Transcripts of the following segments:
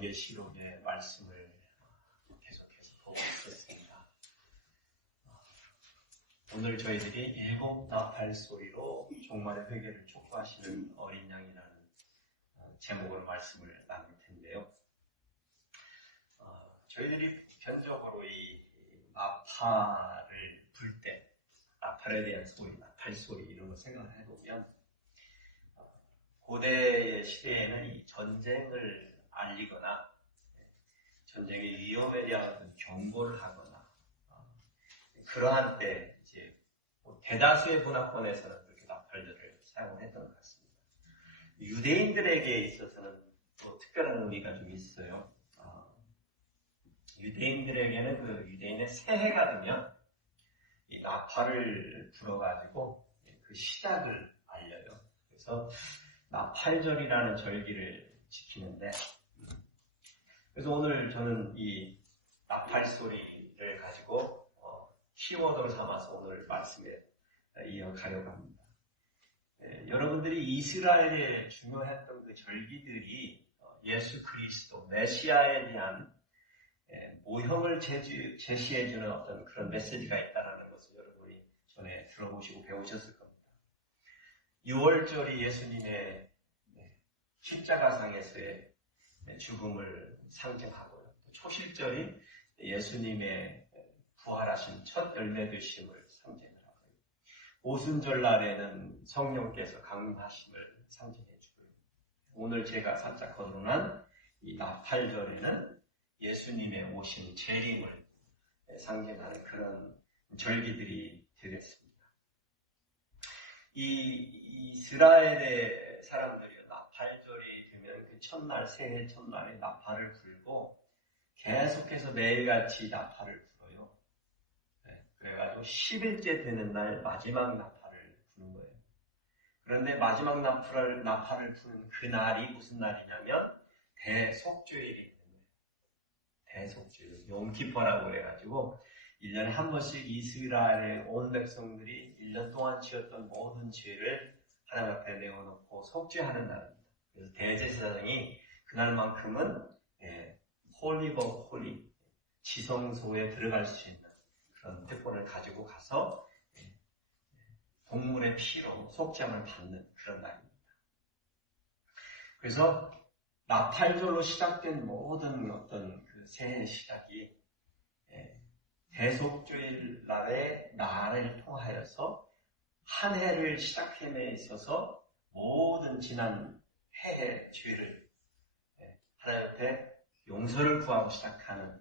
요한계시록의 말씀을 계속해서 보고 있었습니다. 오늘 저희들이 일곱 나팔 소리로 종말의 회개를 촉구하시는 어린 양이라는 제목으로 말씀을 나눌 텐데요. 저희들이 보편적으로 이 나팔을 불 때, 나팔에 대한 소리, 나팔 소리 이런 거 생각을 해보면 고대의 시대에는 이 전쟁을 알리거나 전쟁의 위험에 대한 경고를 하거나 그러한 때 이제 대다수의 문화권에서는 그렇게 나팔들을 사용했던 것 같습니다. 유대인들에게 있어서는 또 특별한 의미가 좀 있어요. 유대인들에게는 그 유대인의 새해가 되면 이 나팔을 불어가지고 그 시작을 알려요. 그래서 나팔절이라는 절기를 지키는데, 그래서 오늘 저는 이 나팔 소리를 가지고 키워드를 삼아서 오늘 말씀에 이어가려고 합니다. 여러분들이 이스라엘에 중요했던 그 절기들이 예수 그리스도 메시아에 대한 모형을 제시해주는 어떤 그런 메시지가 있다는 것을 여러분이 전에 들어보시고 배우셨을 겁니다. 6월절이 예수님의 십자가상에서의 죽음을 상징하고요. 초실절이 예수님의 부활하신 첫 열매되심을 상징을 하고요. 오순절날에는 성령께서 강림하심을 상징해주고요. 오늘 제가 살짝 거론한 이 나팔절에는 예수님의 오심, 재림을 상징하는 그런 절기들이 되겠습니다. 이 이스라엘의 사람들이 나팔절이 되면 그 첫날, 새해 첫날에 나팔을 불고 계속해서 매일같이 나팔을 불어요. 그래가지고 10일째 되는 날 마지막 나팔을 부는 거예요. 그런데 마지막 나팔을 부는 그 날이 무슨 날이냐면 대속죄일이 되는 거예요. 대속죄일, 욤키퍼라고 그래가지고 1년에 한 번씩 이스라엘의 온 백성들이 1년 동안 지었던 모든 죄를 하나님 앞에 내어놓고 속죄하는 날입니다. 그래서 대제사장이 그날만큼은 홀리 오브 홀리, 지성소에 들어갈 수 있는 그런 특권을 가지고 가서 동물의 피로 속죄함을 받는 그런 날입니다. 그래서 나팔절로 시작된 모든 어떤 그 새해 시작이 대속죄일 날의 날을 통하여서 한 해를 시작함에 있어서 모든 지난 해의 죄를 하나님 앞에 용서를 구하고 시작하는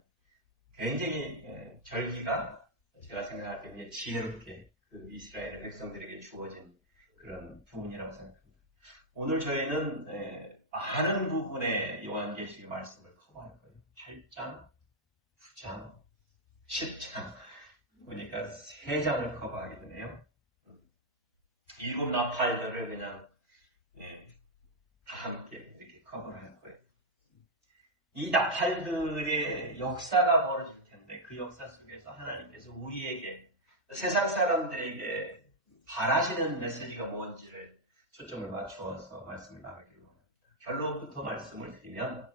굉장히 절기가 제가 생각할 때 지혜롭게 그 이스라엘 백성들에게 주어진 그런 부분이라고 생각합니다. 오늘 저희는 많은 부분의 요한계시록 말씀을 커버할 거예요. 8장, 9장, 10장 보니까 3장을 커버하게 되네요. 7 나팔들을 그냥 다 함께 이렇게 커버를 할 거예요. 이 나팔들의 역사가 벌어질 텐데 그 역사 속에서 하나님께서 우리에게, 세상 사람들에게 바라시는 메시지가 뭔지를 초점을 맞추어서 말씀을 나누기로 합니다. 결론부터 말씀을 드리면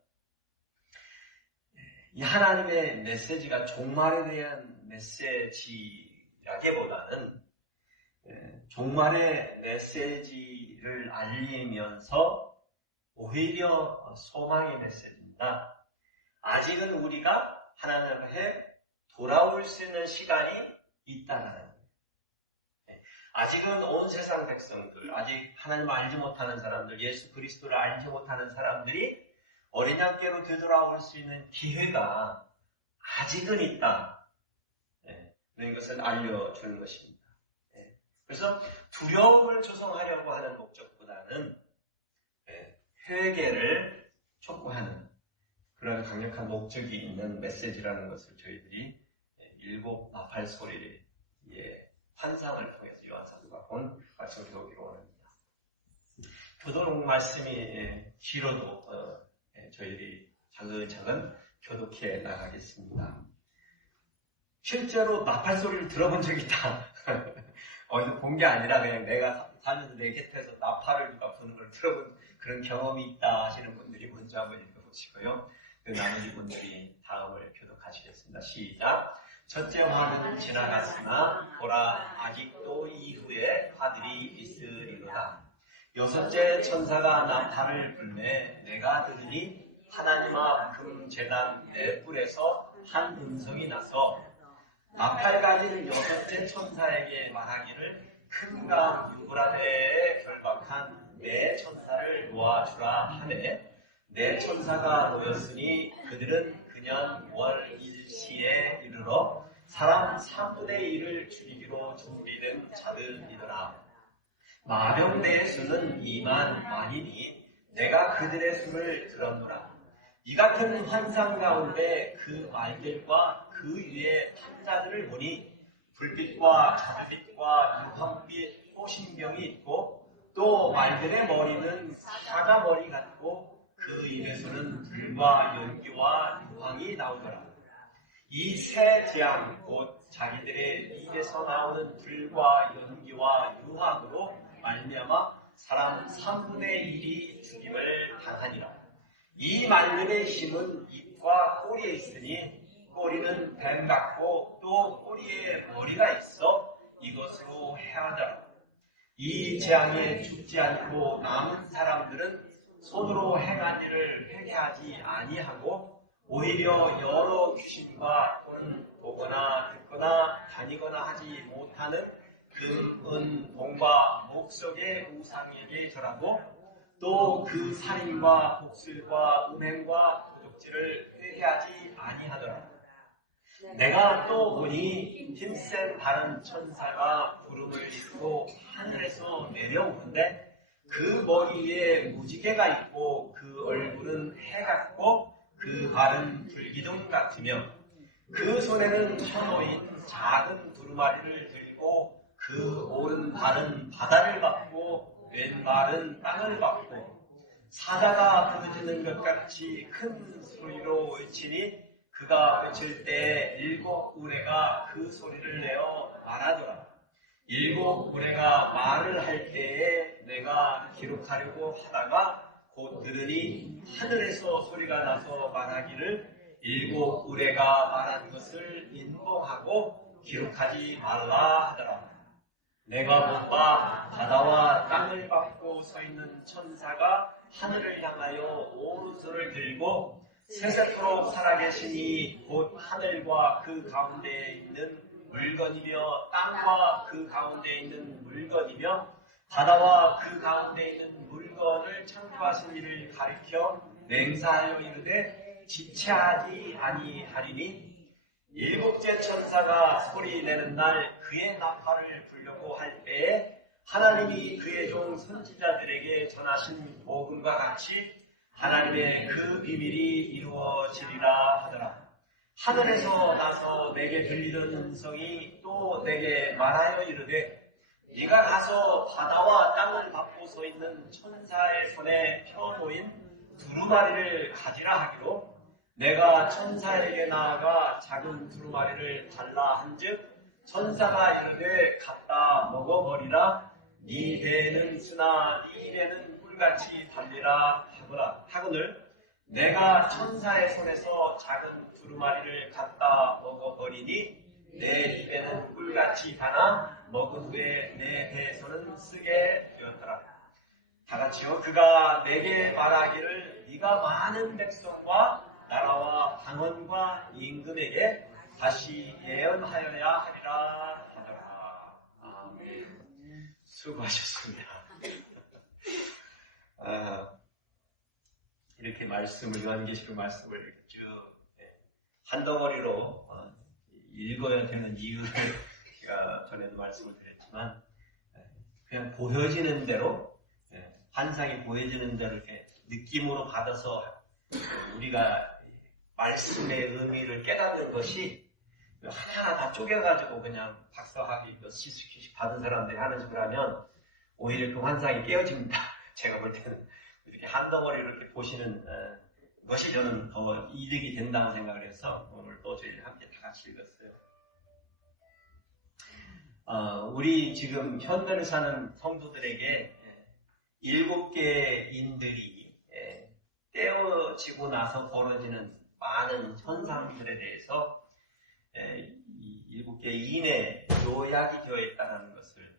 이 하나님의 메시지가 종말에 대한 메시지라기보다는 종말의 메시지를 알리면서 오히려 소망의 메시지입니다. 아직은 우리가 하나님 앞에 돌아올 수 있는 시간이 있다는 거예요. 아직은 온 세상 백성들, 아직 하나님을 알지 못하는 사람들, 예수 그리스도를 알지 못하는 사람들이 어린 양께로 되돌아올 수 있는 기회가 아직은 있다. 그런 것을 알려주는 것입니다. 그래서 두려움을 조성하려고 하는 목적보다는 회개를 촉구하는 그런 강력한 목적이 있는 메시지라는 것을 저희들이 7 나팔 소리의 환상을 통해서 요한사도가 본 말씀을 배우기로 원합니다. 교도록 말씀이 길어도 저희들이 차근차근 교독해 나가겠습니다. 실제로 나팔 소리를 들어본 적이 있다. 어디서 본 게 아니라 그냥 내가 살면서 내 곁에서 나팔을 누가 부는 걸 들어본 그런 경험이 있다 하시는 분들이 먼저 한번 읽어보시고요. 그 나머지 분들이 다음을 교독하시겠습니다. 시작. 첫째 화는 지나갔으나 보라 아직도 이후에 화들이 있으리로다. 여섯째 천사가 나팔을 불매 내가 들으니 하나님 앞 금제단 네 뿔에서 한 음성이 나서 나팔 가진 여섯째 천사에게 말하기를 큰 강 유브라데에 결박한 네 천사를 놓아주라 하네. 네 천사가 놓였으니 그들은 그년 월 일시에 이르러 사람 3분의 1을 죽이기로 준비된 자들이더라. 마병대의 수는 2만 만이니 내가 그들의 수를 들었노라. 이 같은 환상 가운데 그 말들과 그 위에 탐자들을 보니 불빛과 자주빛과 유황빛 호신병이 있고 또 말들의 머리는 사자머리 같고 그 입에서는 불과 연기와 유황이 나오더라. 이 세 재앙 곧 자기들의 입에서 나오는 불과 연기와 유황으로 말미암아 사람 3분의 1이 죽임을 당하니라. 이 말들의 힘은 입과 꼬리에 있으니 꼬리는 뱀 같고 또 꼬리에 머리가 있어 이것으로 해하더라. 이 재앙에 죽지 않고 남은 사람들은 손으로 행한 일을 회개하지 아니하고 오히려 여러 귀신과 또는 보거나 듣거나 다니거나 하지 못하는 금, 은, 동과 목석의 우상에게 절하고 또 그 살인과 복술과 음행과 도둑질을 회개하지 아니하더라. 내가 또 보니 힘센 다른 천사가 구름을 입고 하늘에서 내려오는데 그 머리 위에 무지개가 있고 그 얼굴은 해 같고 그 발은 불기둥 같으며 그 손에는 쳐놓인 작은 두루마리를 들고 그 오른발은 바다를 밟고 왼발은 땅을 밟고 사자가 부르짖는 것 같이 큰 소리로 외치니 그가 외칠 때 7 우레가 그 소리를 내어 말하더라. 7 우레가 말을 할 때에 내가 기록하려고 하다가 곧 들으니 하늘에서 소리가 나서 말하기를 7 우레가 말한 것을 인봉하고 기록하지 말라 하더라. 내가 본바 바다와 땅을 밟고 서 있는 천사가 하늘을 향하여 오른손을 들고 세세토록 살아계시니 곧 하늘과 그 가운데에 있는 물건이며 땅과 그 가운데에 있는 물건이며 바다와 그 가운데에 있는 물건을 창조하신 이를 가리켜 맹세하여 이르되 지체하지 아니하리니 7째 천사가 소리 내는 날 그의 나팔을 불려고 할 때에 하나님이 그의 종 선지자들에게 전하신 복음과 같이 하나님의 그 비밀이 이루어지리라 하더라. 하늘에서 나서 내게 들리던 음성이 또 내게 말하여 이르되 네가 가서 바다와 땅을 밟고 서 있는 천사의 손에 펴놓인 두루마리를 가지라 하기로 내가 천사에게 나아가 작은 두루마리를 달라 한즉 천사가 이르되 갖다 먹어버리라. 네 배에는 쓰나 네 입에는 꿀같이 달리라 하거늘 내가 천사의 손에서 작은 두루마리를 갖다 먹어버리니 내 입에는 꿀같이 다나 먹은 후에 내 배에서는 쓰게 되었더라. 다같이요 그가 내게 말하기를 네가 많은 백성과 나라와 방언과 임금에게 다시 예언하여야 하리라 하더라. 아멘. 수고하셨습니다. 이렇게 말씀을 요한계시록 말씀을 이렇게 쭉 한 덩어리로 읽어야 되는 이유를 제가 전에도 말씀을 드렸지만 그냥 보여지는 대로 환상이 보여지는 대로 이렇게 느낌으로 받아서 우리가 말씀의 의미를 깨닫는 것이 하나하나 다 쪼개가지고 그냥 박사학위 몇십 받은 사람들이 하는 식으로 하면 오히려 그 환상이 깨어집니다. 제가 볼 때는 이렇게 한 덩어리로 이렇게 보시는 것이 저는 더 이득이 된다고 생각을 해서 오늘 또 저희 함께 다 같이 읽었어요. 우리 지금 현대를 사는 성도들에게 7개의 인들이 떼어지고 나서 벌어지는 많은 현상들에 대해서 이 7개 이내 요약이 되어 있다는 것을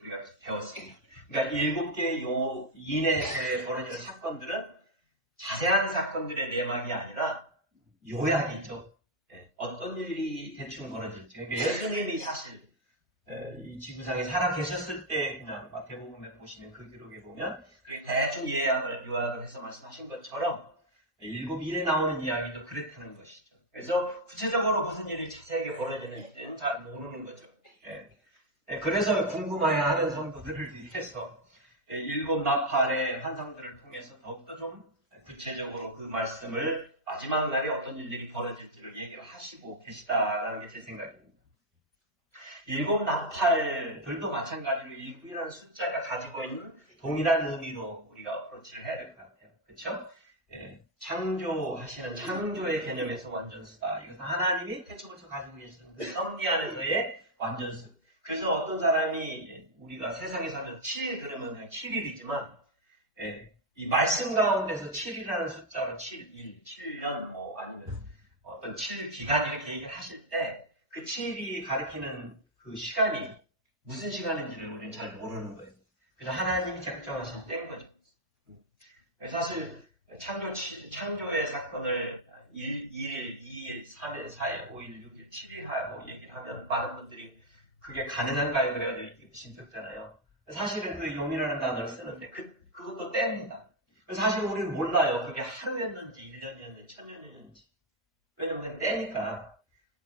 우리가 배웠습니다. 그러니까 7개 이내에 벌어지는 사건들은 자세한 사건들의 내막이 아니라 요약이죠. 어떤 일이 대충 벌어질지. 그러니까 예수님이 사실 이 지구상에 살아 계셨을 때 그냥 마태복음에 보시면 그 기록에 보면 그렇게 대충 요약을 해서 말씀하신 것처럼 7일에 나오는 이야기도 그렇다는 것이죠. 그래서 구체적으로 무슨 일이 자세하게 벌어지는지는 잘 모르는 거죠. 그래서 궁금해하는 성도들을 위해서 7 나팔의 환상들을 통해서 더욱더 좀 구체적으로 그 말씀을 마지막 날에 어떤 일들이 벌어질지를 얘기를 하시고 계시다라는 게 제 생각입니다. 7 나팔들도 마찬가지로 7이라는 숫자가 가지고 있는 동일한 의미로 우리가 어프로치를 해야 될 것 같아요. 그렇죠? 창조하시는 창조의 개념에서 완전수다. 이것은 하나님이 태초부터 가지고 계시는 그 섭리 안에서의 완전수. 그래서 어떤 사람이 우리가 세상에 살면 7 그러면 그냥 7일이지만 이 말씀 가운데서 7이라는 숫자로 7일, 7년 아니면 어떤 7기간 이렇게 얘기를 하실 때 그 7이 가리키는 그 시간이 무슨 시간인지를 우리는 잘 모르는 거예요. 그래서 하나님이 작정하신 때인 거죠. 사실 창조의 사건을 1일, 2일, 3일, 4일, 5일, 6일, 7일 하고 얘기를 하면 많은 분들이 그게 가능한가요? 그래가지고 이렇게 심적잖아요. 사실은 그 용이라는 단어를 쓰는데 그것도 때입니다. 사실 우리는 몰라요. 그게 하루였는지 1년이었는지 1000년이었는지. 왜냐면 때니까.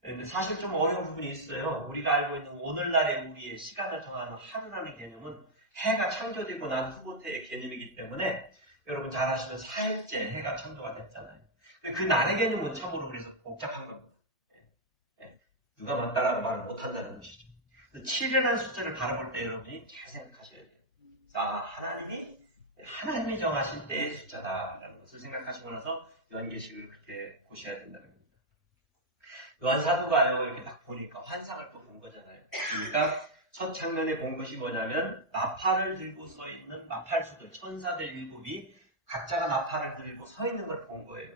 근데 사실 좀 어려운 부분이 있어요. 우리가 알고 있는 오늘날의 우리의 시간을 정하는 하루라는 개념은 해가 창조되고 난 후부터의 개념이기 때문에 여러분 잘 아시면 4일째 해가 창조가 됐잖아요. 그 날의 개념은 참으로 그래서 복잡한 겁니다. 누가 맞다라고 말을 못한다는 것이죠. 7이라는 숫자를 바라볼 때 여러분이 잘 생각하셔야 돼요. 하나님이 정하신 때의 숫자다라는 것을 생각하시고 나서 요한계시록을 그렇게 보셔야 된다는 겁니다. 요한사도가요 이렇게 딱 보니까 환상을 또 본 거잖아요. 그러니까 첫 장면에 본 것이 뭐냐면 나팔을 들고 서 있는 나팔수들, 천사들 7이 각자가 나팔을 들고 서 있는 걸 본 거예요.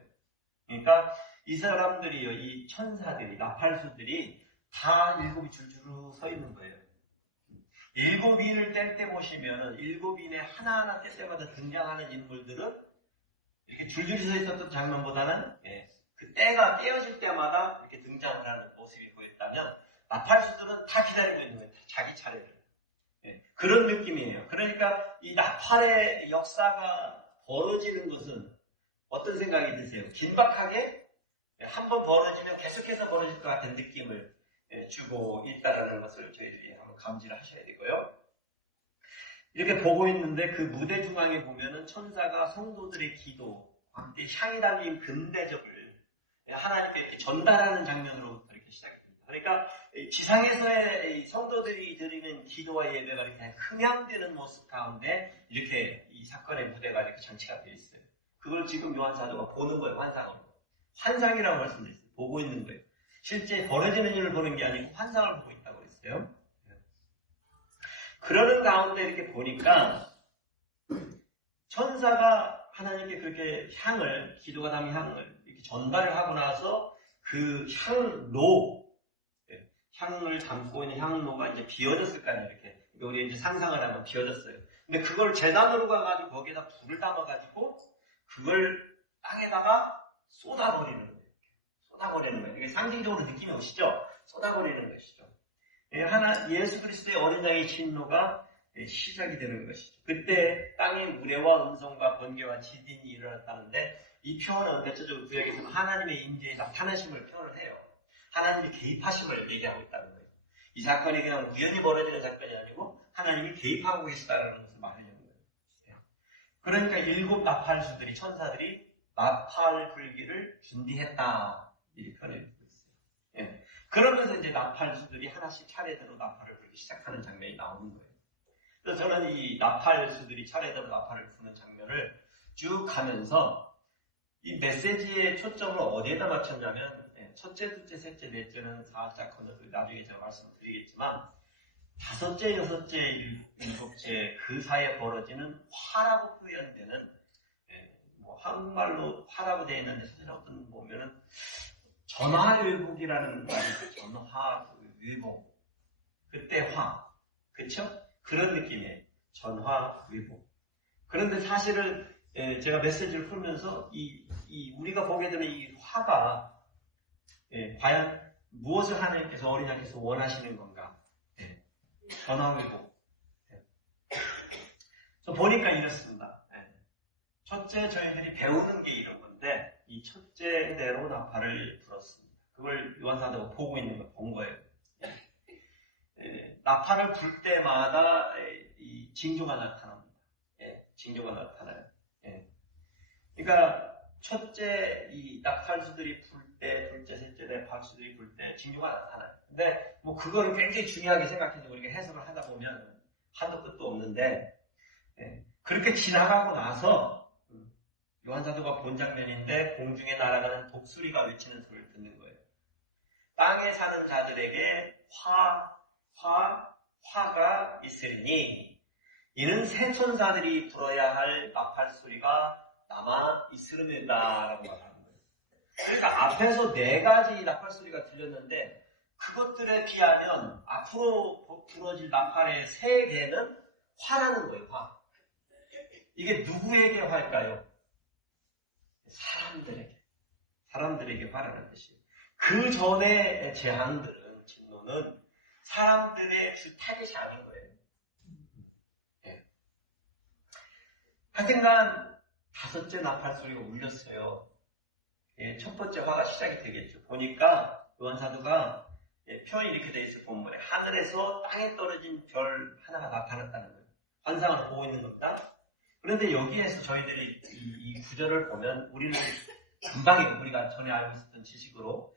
그러니까 이 사람들이요, 이 천사들이, 나팔수들이 다 7이 줄줄로 서 있는 거예요. 7인을 뗄 때 보시면은 7인의 하나하나 뗄 때마다 등장하는 인물들은 이렇게 줄줄이 서 있었던 장면보다는 그 때가 떼어질 때마다 이렇게 등장을 하는 모습이 보였다면 나팔수들은 다 기다리고 있는 거예요. 자기 차례를. 그런 느낌이에요. 그러니까 이 나팔의 역사가 벌어지는 것은 어떤 생각이 드세요? 긴박하게 한 번 벌어지면 계속해서 벌어질 것 같은 느낌을 주고 있다는 것을 저희들이 한번 감지를 하셔야 되고요. 이렇게 보고 있는데 그 무대 중앙에 보면은 천사가 성도들의 기도, 함께 향이 달린 금대접을 하나님께 이렇게 전달하는 장면으로부터 이렇게 시작이 됩니다. 그러니까 지상에서의 성도들이 드리는 기도와 예배가 이렇게 흥양되는 모습 가운데 이렇게 이 사건의 무대가 이렇게 장치가 되어 있어요. 그걸 지금 요한사도가 보는 거예요, 환상으로. 환상이라고 말씀드렸어요. 보고 있는 거예요. 실제 벌어지는 일을 보는 게 아니고 환상을 보고 있다고 했어요. 그러는 가운데 이렇게 보니까 천사가 하나님께 그렇게 기도가 담긴 향을 이렇게 전달을 하고 나서 그 향을 담고 있는 향로가 이제 비워졌을 거 아니에요, 이렇게. 우리 이제 상상을 하면 비워졌어요. 근데 그걸 제단으로 가가지고 거기에다 불을 담아가지고 그걸 땅에다가 쏟아버리는 거예요. 쏟아버리는 거예요. 이게 상징적으로 느낌이 오시죠? 쏟아버리는 것이죠. 예수 그리스도의 어린 양의 진노가 시작이 되는 것이죠. 그때 땅의 무례와 음성과 번개와 지진이 일어났다는데 이 표현은 대체적으로 구약에서는 하나님의 임재에 나타나심을 표현을 해요. 하나님의 개입하심을 얘기하고 있다는 거예요. 이 사건이 그냥 우연히 벌어지는 사건이 아니고 하나님이 개입하고 계시다는 것을 말하려는 거예요. 그러니까 7 나팔수들이, 천사들이 나팔 불기를 준비했다, 이렇게 표현해주고 있어요. 그러면서 이제 나팔수들이 하나씩 차례대로 나팔을 불기 시작하는 장면이 나오는 거예요. 그래서 저는 이 나팔수들이 차례대로 나팔을 부는 장면을 쭉 가면서 이 메시지의 초점을 어디에다 맞췄냐면 첫째, 둘째, 셋째, 넷째는 사사건을 나중에 제가 말씀드리겠지만 다섯째, 여섯째, 일곱째 그 사이에 벌어지는 화라고 표현되는 뭐 한국말로 화라고 되어 있는데 사실 어떤 보면은 전화위복이라는 말이죠. 전화위복. 그때 화. 그쵸? 그런 느낌이에요. 전화위복. 그런데 사실은 제가 메시지를 풀면서 우리가 보게 되는 이 화가 과연 무엇을 하나님께서 어린양께서 원하시는 건가? 전화위복. 저 보니까 이렇습니다. 첫째, 저희들이 배우는 게 이런 건데, 이 첫째대로 나팔을 불었습니다. 그걸 요한사도가 보고 있는 걸 본 거예요. 나팔을 불 때마다 이 징조가 나타납니다. 징조가 나타나요. 그러니까 첫째 이 나팔수들이 불 때, 둘째, 셋째 나팔수들이 불 때 징조가 나타나요. 근데 뭐 그거를 굉장히 중요하게 생각해서 우리가 해석을 하다 보면 한도 끝도 없는데 그렇게 지나가고 나서 요한사도가 본 장면인데 공중에 날아가는 독수리가 외치는 소리를 듣는 거예요. 땅에 사는 자들에게 화가 있으리니 이는 새 천사들이 불어야 할 나팔 소리가 남아 있으름이다 라고 말하는 거예요. 그러니까 앞에서 4가지 나팔 소리가 들렸는데 그것들에 비하면 앞으로 불어질 나팔의 3개는 화라는 거예요. 화. 이게 누구에게 화일까요? 사람들에게 화라는 뜻이에요. 그 전에 재앙들은, 진노는 사람들의 주 타겟이 아닌 거예요. 하여튼간 5째 나팔 소리가 울렸어요. 첫 번째 화가 시작이 되겠죠. 보니까 요한사도가 표현이 이렇게 되어 있어요. 본문에 하늘에서 땅에 떨어진 별 하나가 나타났다는 거예요. 환상을 보고 있는 겁니다. 그런데 여기에서 저희들이 이 구절을 보면 우리는 금방에 우리가 전에 알고 있었던 지식으로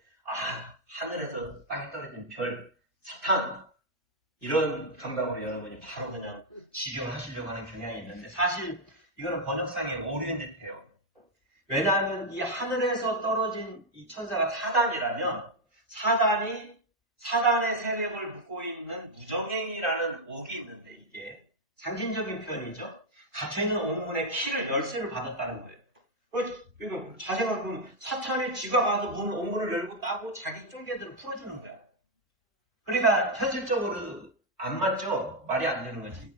하늘에서 땅에 떨어진 별, 사탄 이런 감각으로 여러분이 바로 그냥 직용하시려고 하는 경향이 있는데 사실 이거는 번역상에 오류인 듯해요. 왜냐하면 이 하늘에서 떨어진 이 천사가 사단이라면 사단의 세력을 묶고 있는 무정행이라는 옥이 있는데 이게 상징적인 표현이죠. 갇혀있는 옥문의 키를 열쇠를 받았다는 거예요. 그러니까 자세가 보면 사탄의 쥐가 가서 옥문을 열고 따고 자기 쫑개들을 풀어주는 거야. 그러니까 현실적으로 안 맞죠? 말이 안 되는 거지.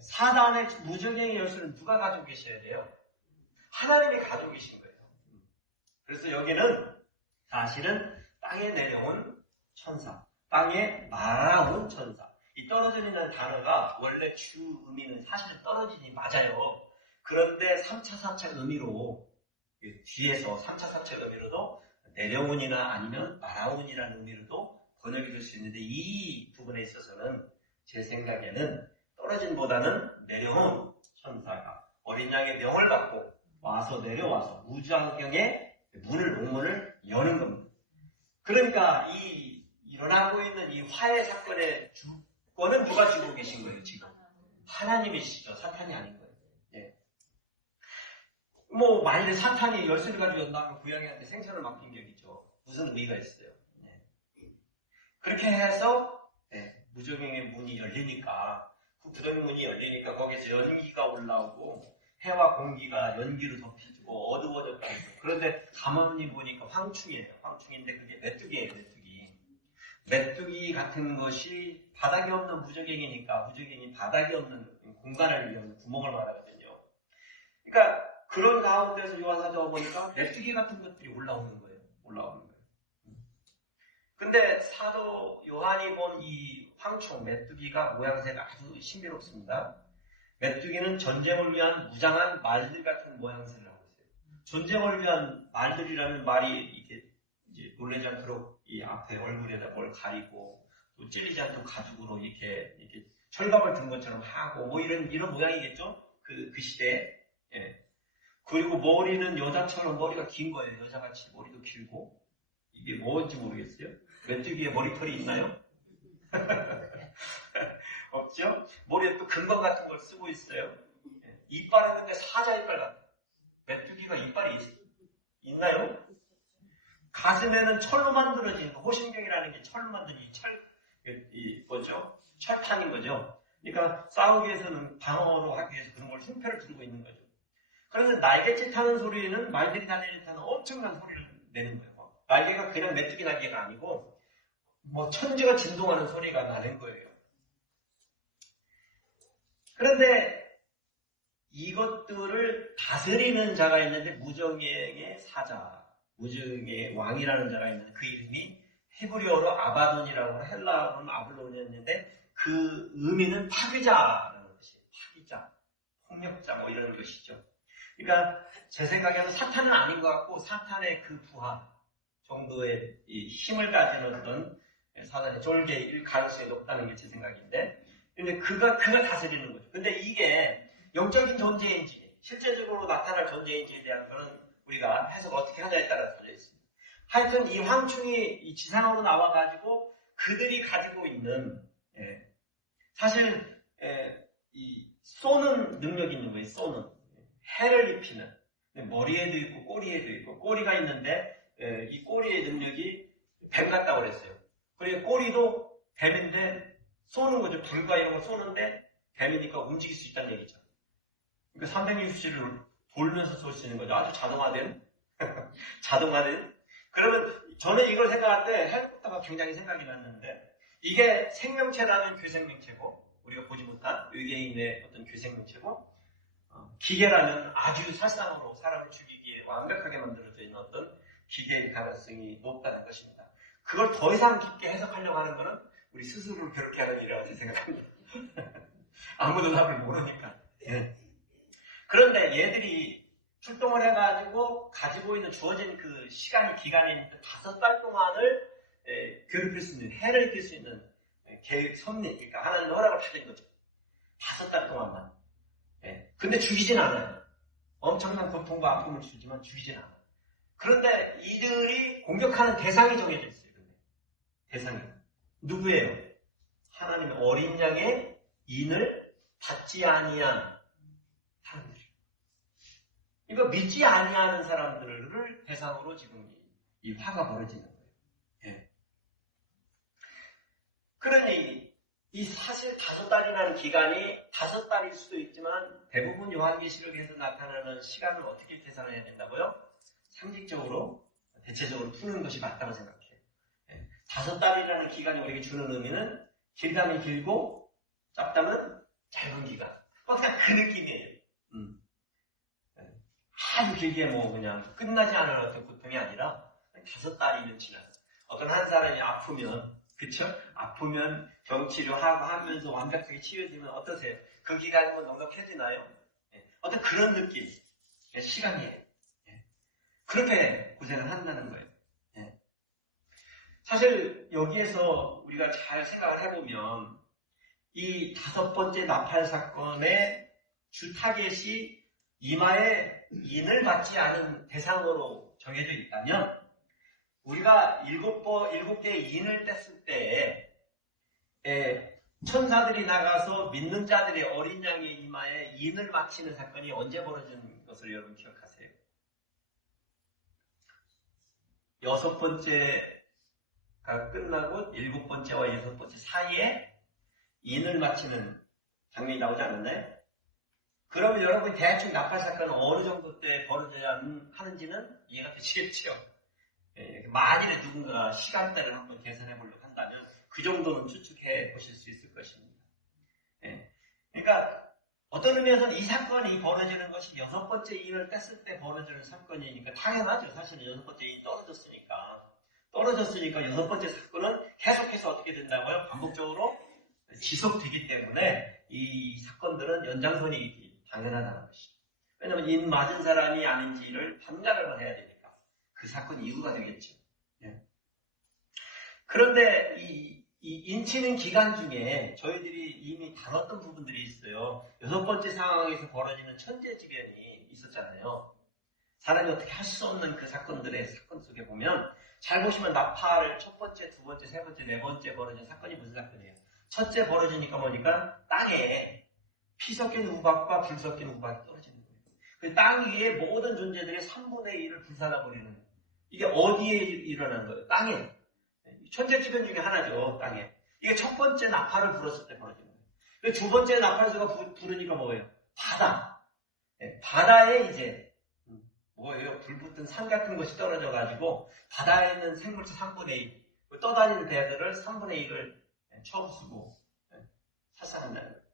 사단의 무정행의 열쇠는 누가 가지고 계셔야 돼요? 하나님이 가지고 계신 거예요. 그래서 여기는 사실은 땅에 내려온 천사, 땅에 날아온 천사. 이 떨어진이라는 단어가 원래 주 의미는 사실은 떨어진이 맞아요. 그런데 3차, 4차 의미로 뒤에서 3차, 4차 의미로도 내려온이나 아니면 날아온이라는 의미로도 번역이 될 수 있는데 이 부분에 있어서는 제 생각에는 떨어진보다는 내려온 천사가 어린 양의 명을 받고 와서 내려와서 무저항경의 옥문을 여는 겁니다. 그러니까 일어나고 있는 이 화해 사건의 주권은 누가 쥐고 계신 거예요, 지금? 하나님이시죠. 사탄이 아닌 거예요. 만일에 사탄이 열쇠를 가지고 연다면 구약한테 생선을 맡긴 게 있죠. 무슨 의미가 있어요. 그렇게 해서 무저갱의 문이 열리니까 그 구덩이 문이 열리니까 거기에서 연기가 올라오고 해와 공기가 연기로 덮이고 어두워졌다고. 그런데 가만히 보니까 황충이에요. 황충인데 그게 메뚜기예요. 메뚜기 같은 것이 바닥이 없는 무저갱이니까 무저갱이 바닥이 없는 공간을 위한 구멍을 말하거든요. 그러니까 그런 가운데서 요한사도가 보니까 메뚜기 같은 것들이 올라오는 거예요. 근데 사도 요한이 본 이 황충, 메뚜기가 모양새가 아주 신비롭습니다. 메뚜기는 전쟁을 위한 무장한 말들 같은 모양새를 하고 있어요. 전쟁을 위한 말들이라는 말이 이렇게 이제 놀라지 않도록 이 앞에 얼굴에다 뭘 가리고 또 찔리지 않도록 가죽으로 이렇게 철갑을 든 것처럼 하고 이런 모양이겠죠? 그 시대에. 그리고 머리는 여자처럼 머리가 긴 거예요. 여자같이 머리도 길고. 이게 뭔지 모르겠어요. 메뚜기에 머리털이 있나요? 없죠? 머리에 또 근거 같은 걸 쓰고 있어요. 이빨은 근데 사자 이빨 같아요. 메뚜기가 이빨이 있나요? 가슴에는 철로 만들어진 호신경이라는 게 철로 만든 철판인 거죠. 그러니까 싸우기 위해서는 방어로 하기 위해서 그런 걸 흉패를 들고 있는 거죠. 그런데 날개짓 타는 소리는 말들이 다니는 엄청난 소리를 내는 거예요. 날개가 그냥 메뚜기 날개가 아니고 뭐 천지가 진동하는 소리가 나는 거예요. 그런데 이것들을 다스리는 자가 있는데 무정의 사자, 무정의 왕이라는 자가 있는데 그 이름이 히브리어로 아바돈이라고 헬라어로는 아블론이었는데 그 의미는 파괴자라는 것이에요. 파괴자, 폭력자 뭐 이런 것이죠. 그러니까 제 생각에는 사탄은 아닌 것 같고 사탄의 그 부하 정도의 이 힘을 가진 어떤 사단의 졸개일 가능성이 높다는 게 제 생각인데 근데 그가 다스리는 거죠. 근데 이게 영적인 존재인지 실제적으로 나타날 존재인지에 대한 거는 우리가 해석 어떻게 하냐에 따라 달려 있습니다. 하여튼 이 황충이 이 지상으로 나와가지고 그들이 가지고 있는 사실 이 쏘는 능력이 있는 거예요. 쏘는 해를 입히는 머리에도 있고 꼬리에도 있고 꼬리가 있는데 이 꼬리의 능력이 뱀 같다고 그랬어요. 그리고 꼬리도 뱀인데 쏘는 거죠. 불과 이런 거 쏘는데 뱀이니까 움직일 수 있다는 얘기죠. 그러니까 360을 돌면서 쏠 수 있는 거죠. 아주 자동화된. 그러면 저는 이걸 생각할 때 헬리콥터가 굉장히 생각이 났는데 이게 생명체라면 괴생명체고 우리가 보지 못한 외계인의 어떤 괴생명체고 기계라면 아주 살상으로 사람을 죽이기에 완벽하게 만들어져 있는 어떤 기계의 가능성이 높다는 것입니다. 그걸 더 이상 깊게 해석하려고 하는 것은 우리 스스로를 괴롭게 하는 일이라고 생각합니다. 아무도 답을 모르니까. 그런데 얘들이 출동을 해가지고 가지고 있는 주어진 그 기간이 5달 동안을 괴롭힐 수 있는, 해를 입힐 수 있는 계획 섭리, 그러니까 하나님의 허락을 받은 거죠. 5달 동안만. 근데 죽이진 않아요. 엄청난 고통과 아픔을 주지만 죽이진 않아요. 그런데 이들이 공격하는 대상이 정해져 있어요. 대상이. 누구예요? 하나님의 어린 양의 인을 받지 아니한 사람들. 이거 믿지 아니하는 사람들을 대상으로 지금 이 화가 벌어지는 거예요. 그러니 이 사실 5달이라는 기간이 5달일 수도 있지만 대부분 요한계시록에서 나타나는 시간을 어떻게 계산해야 된다고요? 상식적으로 대체적으로 푸는 것이 맞다고 생각해요. 5달이라는 기간이 우리에게 주는 의미는 길다면 길고 짧다면 짧은 기간. 그냥 그 느낌이에요. 아주 길게 뭐 그냥 끝나지 않을 어떤 고통이 아니라 5달이면 지나서 어떤 한 사람이 아프면 그쵸? 아프면 병치료하고 하면서 완벽하게 치유해지면 어떠세요? 그 기간이 뭐 넉넉해지나요? 어떤 그런 느낌 시간이에요. 그렇게 고생을 한다는 거예요. 사실 여기에서 우리가 잘 생각을 해보면 이 5번째 나팔 사건의 주 타겟이 이마에 인을 받지 않은 대상으로 정해져 있다면 우리가 7개의 인을 뗐을 때 천사들이 나가서 믿는 자들의 어린 양의 이마에 인을 맞히는 사건이 언제 벌어진 것을 여러분 기억하세요? 6번째가 끝나고 7번째와 6번째 사이에 인을 맞히는 장면이 나오지 않았나요? 그러면 여러분이 대충 나팔 사건은 어느 정도 때 벌어져야 하는지는 이해가 되시겠죠? 만일에 누군가 시간대를 한번 계산해 보려고 한다면 그 정도는 추측해 보실 수 있을 것입니다. 그러니까 어떤 의미에서는 이 사건이 벌어지는 것이 6번째 인을 뗐을 때 벌어지는 사건이니까 당연하죠. 사실은 6번째 인이 떨어졌으니까 6번째 사건은 계속해서 어떻게 된다고요? 반복적으로 지속되기 때문에 이 사건들은 연장선이 당연하다는 것이죠. 왜냐하면 인 맞은 사람이 아닌지를 판가름을 해야 되니까 그 사건 이유가 되겠죠. 그런데 이 인치는 기간 중에 저희들이 이미 다뤘던 부분들이 있어요. 6번째 상황에서 벌어지는 천재지변이 있었잖아요. 사람이 어떻게 할 수 없는 그 사건들의 사건 속에 보면 잘 보시면 나팔 첫 번째, 두 번째, 세 번째, 네 번째 벌어진 사건이 무슨 사건이에요? 첫째 벌어지니까 뭐니까 땅에 피 섞인 우박과 불 섞인 우박이 떨어지는 거예요. 그 땅 위에 모든 존재들의 3분의 1을 불살라버리는 거예요. 이게 어디에 일어난 거예요? 땅에. 천재지변 중에 하나죠. 땅에. 이게 첫 번째 나팔을 불었을 때 벌어지는 거예요. 두 번째 나팔수가 부르니까 뭐예요? 바다. 바다에 이제 뭐예요? 불 붙은 산 같은 것이 떨어져가지고 바다에 있는 생물체 3분의 1, 떠다니는 배들을 3분의 1을 처음 쓰고 살상한다는 거예요.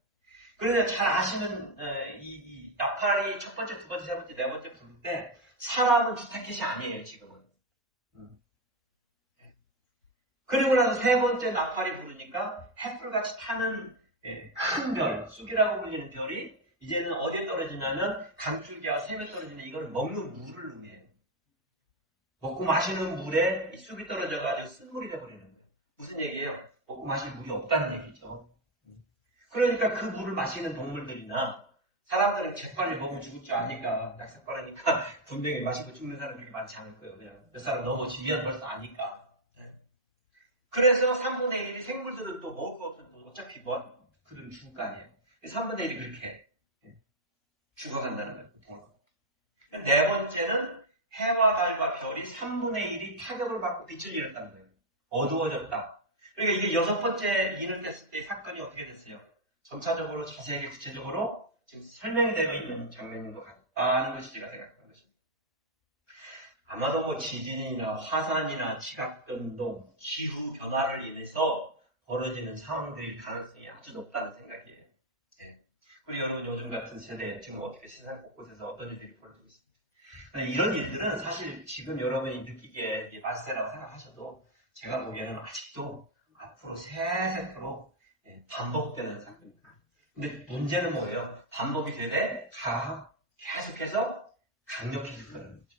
그런데 잘 아시는 이 나팔이 첫 번째, 두 번째, 세 번째, 네 번째 부를 때 사람은 주타켓이 아니에요, 지금은. 그리고 나서 세 번째 나팔이 부르니까 햇불같이 타는 큰 별, 쑥이라고 불리는 별이 이제는 어디에 떨어지냐면 강줄기와 샘에 떨어지는 이거는 먹는 물을 의미해요. 먹고 마시는 물에 이 쑥이 떨어져가지고 쓴물이 돼버리는 거예요. 무슨 얘기예요? 먹고 마실 물이 없다는 얘기죠. 그러니까 그 물을 마시는 동물들이나 사람들은 jet발을 먹으면 죽을 줄 아니까 약삭빠르니까 분명히 마시고 죽는 사람들이 많지 않을 거예요. 그냥 몇 사람 넘어지면 벌써 아니까. 그래서 3분의 1이 생물들은 또 먹을 거 없으면 어차피 뭐 그들은 죽을 거 아니에요. 3분의 1이 그렇게 죽어간다는 거예요. 보통은. 네 번째는 해와 달과 별이 3분의 1이 타격을 받고 빛을 잃었다는 거예요. 어두워졌다. 그러니까 이게 여섯 번째 인을 뗐을 때 사건이 어떻게 됐어요? 점차적으로 자세하게 구체적으로 지금 설명이 되어 있는 장면인 것 같다는 것이 제가 생각하는 것입니다. 아마도 뭐 지진이나 화산이나 지각변동, 기후 변화를 인해서 벌어지는 상황들일 가능성이 아주 높다는 생각이에요. 그리고 여러분 요즘 같은 세대에 지금 어떻게 세상 곳곳에서 어떤 일들이 벌어지고 있습니다. 이런 일들은 사실 지금 여러분이 느끼기에 말세라고 생각하셔도 제가 보기에는 아직도 앞으로 세세토록 반복되는 사건입니다. 근데 문제는 뭐예요? 반복이 되되 계속해서 강력해질 거라는 거죠.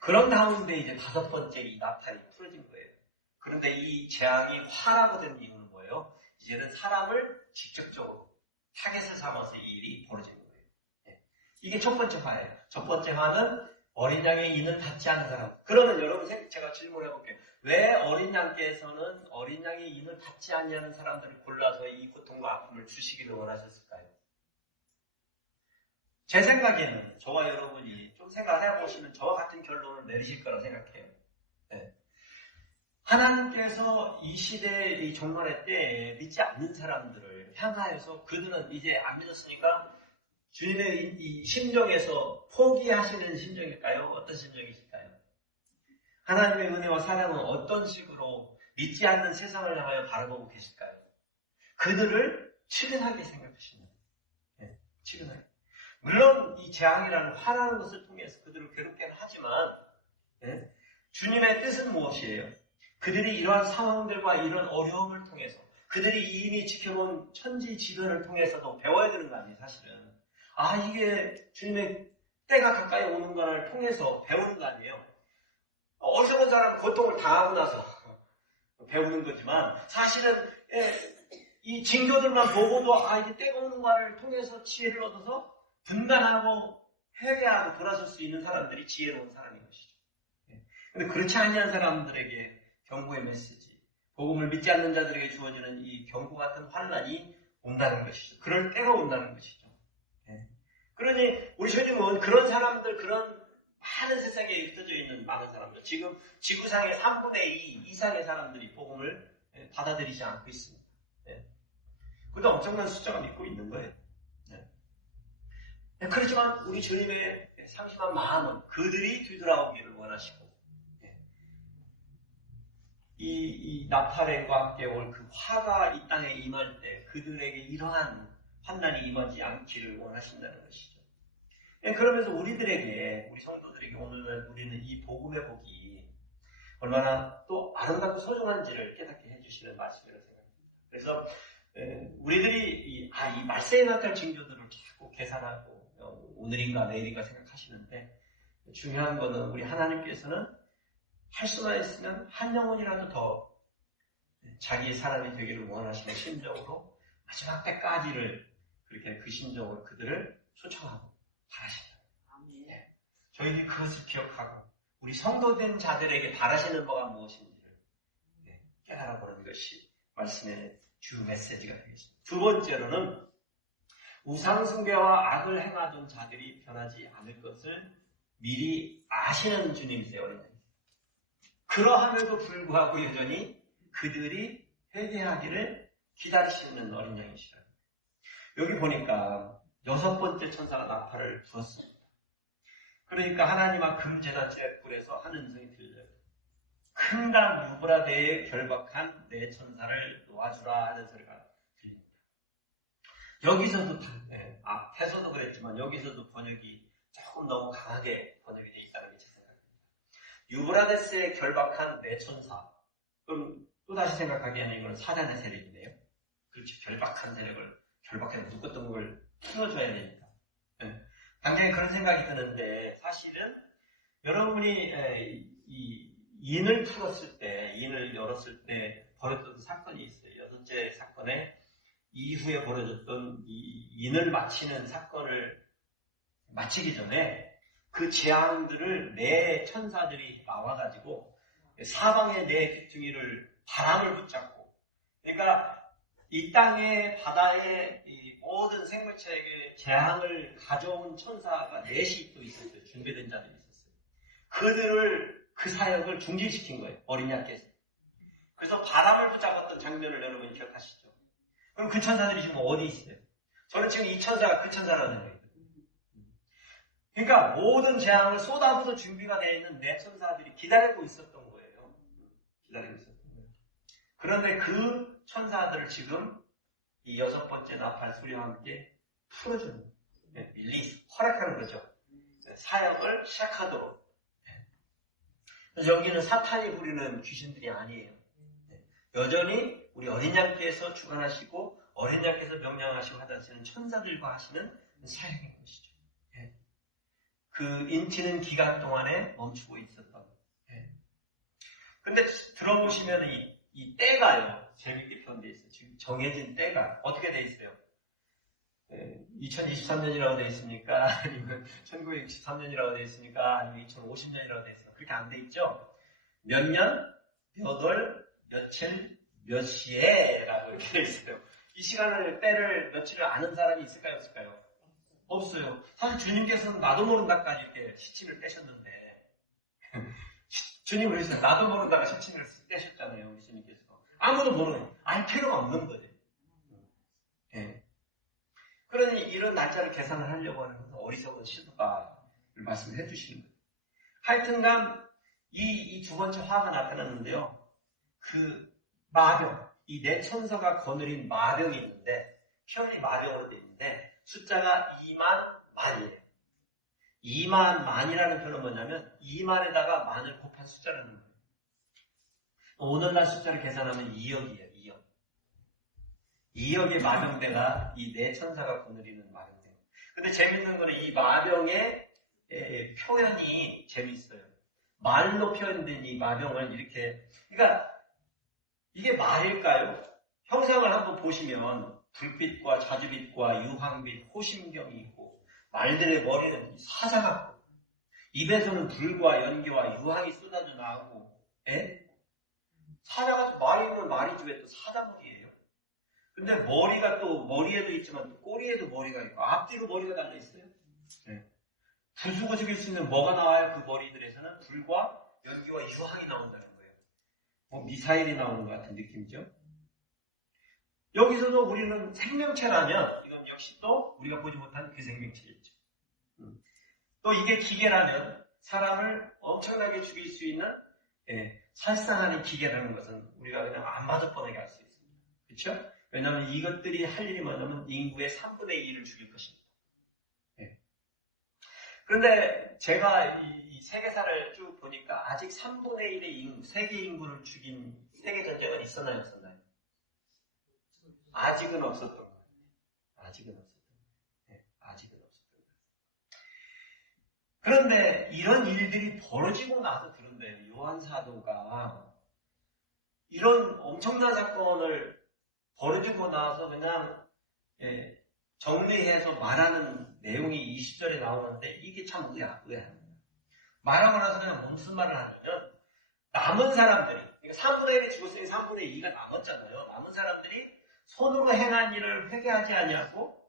그런 가운데 이제 다섯 번째 이 나팔이 풀어진 거예요. 그런데 이 재앙이 화라고 된 이유는 뭐예요? 이제는 사람을 직접적으로 타겟을 삼아서 이 일이 벌어지는 거예요. 이게 첫 번째 화예요. 첫 번째 화는 어린 양의 인을 닫지 않는 사람. 그러면 여러분 제가 질문해 볼게요. 왜 어린 양께서는 어린 양의 인을 닫지 않냐는 사람들을 골라서 이 고통과 아픔을 주시기를 원하셨을까요? 제 생각에는 저와 여러분이 좀 생각해 보시면 저와 같은 결론을 내리실 거라고 생각해요. 하나님께서 이 시대의 이 종말의 때에 믿지 않는 사람들을 향하여서 그들은 이제 안 믿었으니까 주님의 이 심정에서 포기하시는 심정일까요? 어떤 심정이실까요? 하나님의 은혜와 사랑은 어떤 식으로 믿지 않는 세상을 향하여 바라보고 계실까요? 그들을 치근하게 생각하십니다. 치근하게. 물론 이 재앙이라는 화나는 것을 통해서 그들을 괴롭게 하지만 주님의 뜻은 무엇이에요? 그들이 이러한 상황들과 이런 어려움을 통해서 그들이 이미 지켜본 천지지변을 통해서도 배워야 되는 거 아니에요, 사실은. 이게 주님의 때가 가까이 오는 것을 통해서 배우는 거 아니에요. 어리석은 사람은 고통을 당하고 나서 배우는 거지만 사실은 이 징조들만 보고도 이제 때가 오는 것을 통해서 지혜를 얻어서 분간하고 회개하고 돌아설 수 있는 사람들이 지혜로운 사람인 것이죠. 그런데 그렇지 아니한 사람들에게 경고의 메시지, 복음을 믿지 않는 자들에게 주어지는 이 경고 같은 환난이 온다는 것이죠. 그럴 때가 온다는 것이죠. 그러니 우리 주님은 그런 사람들, 그런 많은 세상에 흩어져 있는 많은 사람들, 지금 지구상의 3분의 2 이상의 사람들이 복음을 받아들이지 않고 있습니다. 그것도 엄청난 숫자가 믿고 있는 거예요. 그렇지만 우리 주님의 상심한 마음은 그들이 뒤돌아오기를 원하시고 이 나팔과 함께 올 그 화가 이 땅에 임할 때 그들에게 이러한 환난이 임하지 않기를 원하신다는 것이죠. 그러면서 우리들에게, 우리 성도들에게 오늘 우리는 이 복음의 복이 얼마나 또 아름답고 소중한지를 깨닫게 해주시는 말씀이라고 생각합니다. 그래서 우리들이 이 말세에 나타날 징조들을 자꾸 계산하고 오늘인가 내일인가 생각하시는데 중요한 것은 우리 하나님께서는 할 수만 있으면 한 영혼이라도 더 자기의 사람이 되기를 원하시는 심정으로 마지막 때까지를 그렇게 그 심정으로 그들을 초청하고 바라신다. 저희들이 그것을 기억하고 우리 성도된 자들에게 바라시는 바가 무엇인지를 깨달아보는 것이 말씀의 주 메시지가 되겠습니다. 두 번째로는 우상숭배와 악을 행하던 자들이 변하지 않을 것을 미리 아시는 주님이세요. 그러함에도 불구하고 여전히 그들이 회개하기를 기다리시는 어린 양이시라. 여기 보니까 6번째 천사가 나팔을 불었습니다. 그러니까 하나님과 금제단체 뿔에서 한 음성이 들려요. 큰 강 유브라데에 결박한 내 천사를 놓아주라 하는 소리가 들립니다. 여기서도 앞에서도 그랬지만 여기서도 번역이 조금 너무 강하게 번역이 되어 있다는 게 제 생각입니다. 유브라데스에 결박한 내 천사. 그럼 또다시 생각하기에는 이건 사단의 세력이네요. 그렇지, 결박한 세력을 결박해서 묶었던 걸 풀어줘야 되니까. 당장에 그런 생각이 드는데, 사실은 여러분이 이 인을 풀었을 때, 인을 열었을 때 벌어졌던 사건이 있어요. 6째 사건에 이후에 벌어졌던 이 인을 마치는 사건을 마치기 전에 그 재앙들을 내 천사들이 나와가지고 사방의 내 귀퉁이를 바람을 붙잡고, 그러니까 이 땅에 바다에 이 모든 생물체에게 재앙을 가져온 천사가 넷이 또 있었어요. 준비된 자들이 있었어요. 그들을 그 사역을 중지시킨 거예요. 어린 양께서. 그래서 바람을 붙잡았던 장면을 여러분 기억하시죠? 그럼 그 천사들이 지금 어디 있어요? 저는 지금 이 천사가 그 천사라는 생각이 들어요. 그러니까 모든 재앙을 쏟아부을 준비가 되어 있는 내 천사들이 기다리고 있었던 거예요. 기다리고 있었던 거예요. 그런데 그 천사들을 지금 이 6번째 나팔 소리와 함께 풀어주는 거예요. 릴리스, 허락하는 거죠. 사역을 시작하도록. 그래서 여기는 사탄이 부리는 귀신들이 아니에요. 여전히 우리 어린 양께서 주관하시고 어린 양께서 명령하시고 하시는 천사들과 하시는 사역인 것이죠. 그 인치는 기간 동안에 멈추고 있었던. 근데 들어보시면 이 때가요, 재밌게 표현되어 있어요. 지금 정해진 때가 어떻게 되어 있어요? 2023년이라고 되어 있습니까? 아니면 1963년이라고 되어 있습니까? 아니면 2050년이라고 되어 있습니까? 그렇게 안 되어 있죠? 몇 년, 몇 월, 며칠, 몇 시에 라고 이렇게 되어 있어요. 이 시간을, 때를, 며칠을 아는 사람이 있을까요? 없을까요? 없어요. 사실 주님께서는 나도 모른다까지 이렇게 시침을 떼셨는데, 주님 그러셨어요. 나도 모른다가 시침을 떼셨잖아요. 우리 주님께서. 아무도 모르는, 알 필요가 없는 거예요. 그러니 이런 날짜를 계산을 하려고 하는 것은 어리석은 시도다를 말씀해 주시는 거예요. 하여튼간 이 두 번째 화가 나타났는데요. 그 마병, 이 내 천사가 거느린 마병이 있는데, 표현이 마병으로 되어 있는데 숫자가 2만 만이에요. 2만 만이라는 표현은 뭐냐면 2만에다가 만을 곱한 숫자라는 거예요. 오늘날 숫자를 계산하면 2억이에요. 2억. 2억의 마병대가 이 네 천사가 거느리는 마병대. 근데 재밌는 거는 이 마병의 표현이 재밌어요. 말로 표현된 이 마병을 이렇게, 그러니까 이게 말일까요? 형상을 한번 보시면 불빛과 자주빛과 유황빛, 호심경이 있고, 말들의 머리는 사자 같고, 입에서는 불과 연기와 유황이 쏟아져 나오고, 사자가 말이면 말이지 왜 또 사자 머리예요? 근데 머리가 또 머리에도 있지만 또 꼬리에도 머리가 있고 앞뒤로 머리가 달려 있어요. 부수고 죽일 수 있는 뭐가 나와요? 그 머리들에서는 불과 연기와 유황이 나온다는 거예요. 뭐 미사일이 나오는 것 같은 느낌이죠. 여기서도 우리는 생명체라면 이건 역시 또 우리가 보지 못한 그 생명체겠죠. 또 이게 기계라면 사람을 엄청나게 죽일 수 있는 살상하는 기계라는 것은 우리가 그냥 안 봐도 뻔하게 알 수 있습니다. 그렇죠? 왜냐하면 이것들이 할 일이 뭐냐면 인구의 3분의 2를 죽일 것입니다. 그런데 제가 이 세계사를 쭉 보니까 아직 3분의 1의 세계 인구를 죽인 세계전쟁은 있었나요? 없었나요? 아직은 없었던 거예요. 아직은 없었던 거예요. 아직은 없었던 거예요. 그런데 이런 일들이 벌어지고 나서 그런데 요한 사도가 이런 엄청난 사건을 벌어지고 나서 그냥 정리해서 말하는 내용이 20절에 나오는데 이게 참 의아합니다. 말하고 나서 그냥 무슨 말을 하냐면 남은 사람들이, 그러니까 3분의 1이 죽었으니 3분의 2가 남았잖아요. 남은 사람들이 손으로 행한 일을 회개하지 아니하고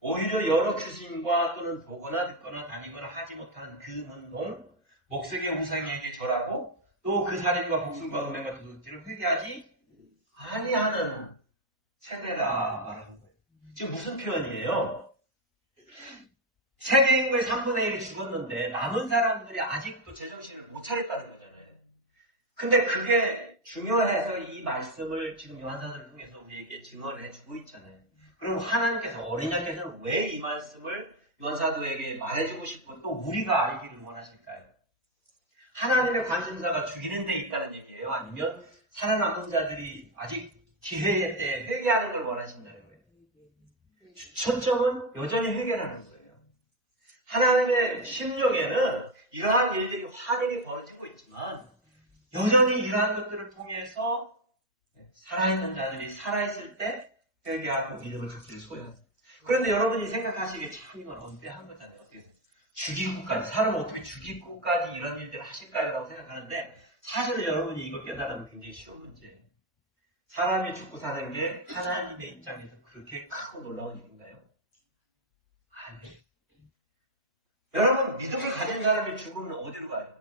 오히려 여러 귀신과 또는 보거나 듣거나 다니거나 하지 못하는 그 문동, 목석의 우상에게 절하고 또 그 살인과 복술과 음행 같은 도둑질을 회개하지 아니하는 세대라 말하는 거예요. 지금 무슨 표현이에요? 세계 인구의 3분의 1이 죽었는데 남은 사람들이 아직도 제정신을 못 차렸다는 거잖아요. 근데 그게 중요해서 이 말씀을 지금 요한사도를 통해서 우리에게 증언을 해주고 있잖아요. 그럼 하나님께서, 어린 양께서는 왜 이 말씀을 요한사도에게 말해주고 싶고 또 우리가 알기를 원하실까요? 하나님의 관심사가 죽이는 데 있다는 얘기예요? 아니면 살아남은 자들이 아직 기회 때 회개하는 걸 원하신다는 거예요? 초점은 여전히 회개라는 거예요. 하나님의 심령에는 이러한 일들이 화들이 벌어지고 있지만 여전히 이러한 것들을 통해서 살아있는 자들이 살아있을 때 회개하고 믿음을 갖기를 소원합니다. 그런데 여러분이 생각하시기에 참 이건 언짢은 거잖아요. 어떻게 죽이고까지, 사람을 어떻게 죽이고까지 이런 일들을 하실까요? 라고 생각하는데 사실은 여러분이 이걸 깨달으면 굉장히 쉬운 문제예요. 사람이 죽고 사는 게 하나님의 입장에서 그렇게 크고 놀라운 일인가요? 아니에요. 여러분, 믿음을 가진 사람이 죽으면 어디로 가요?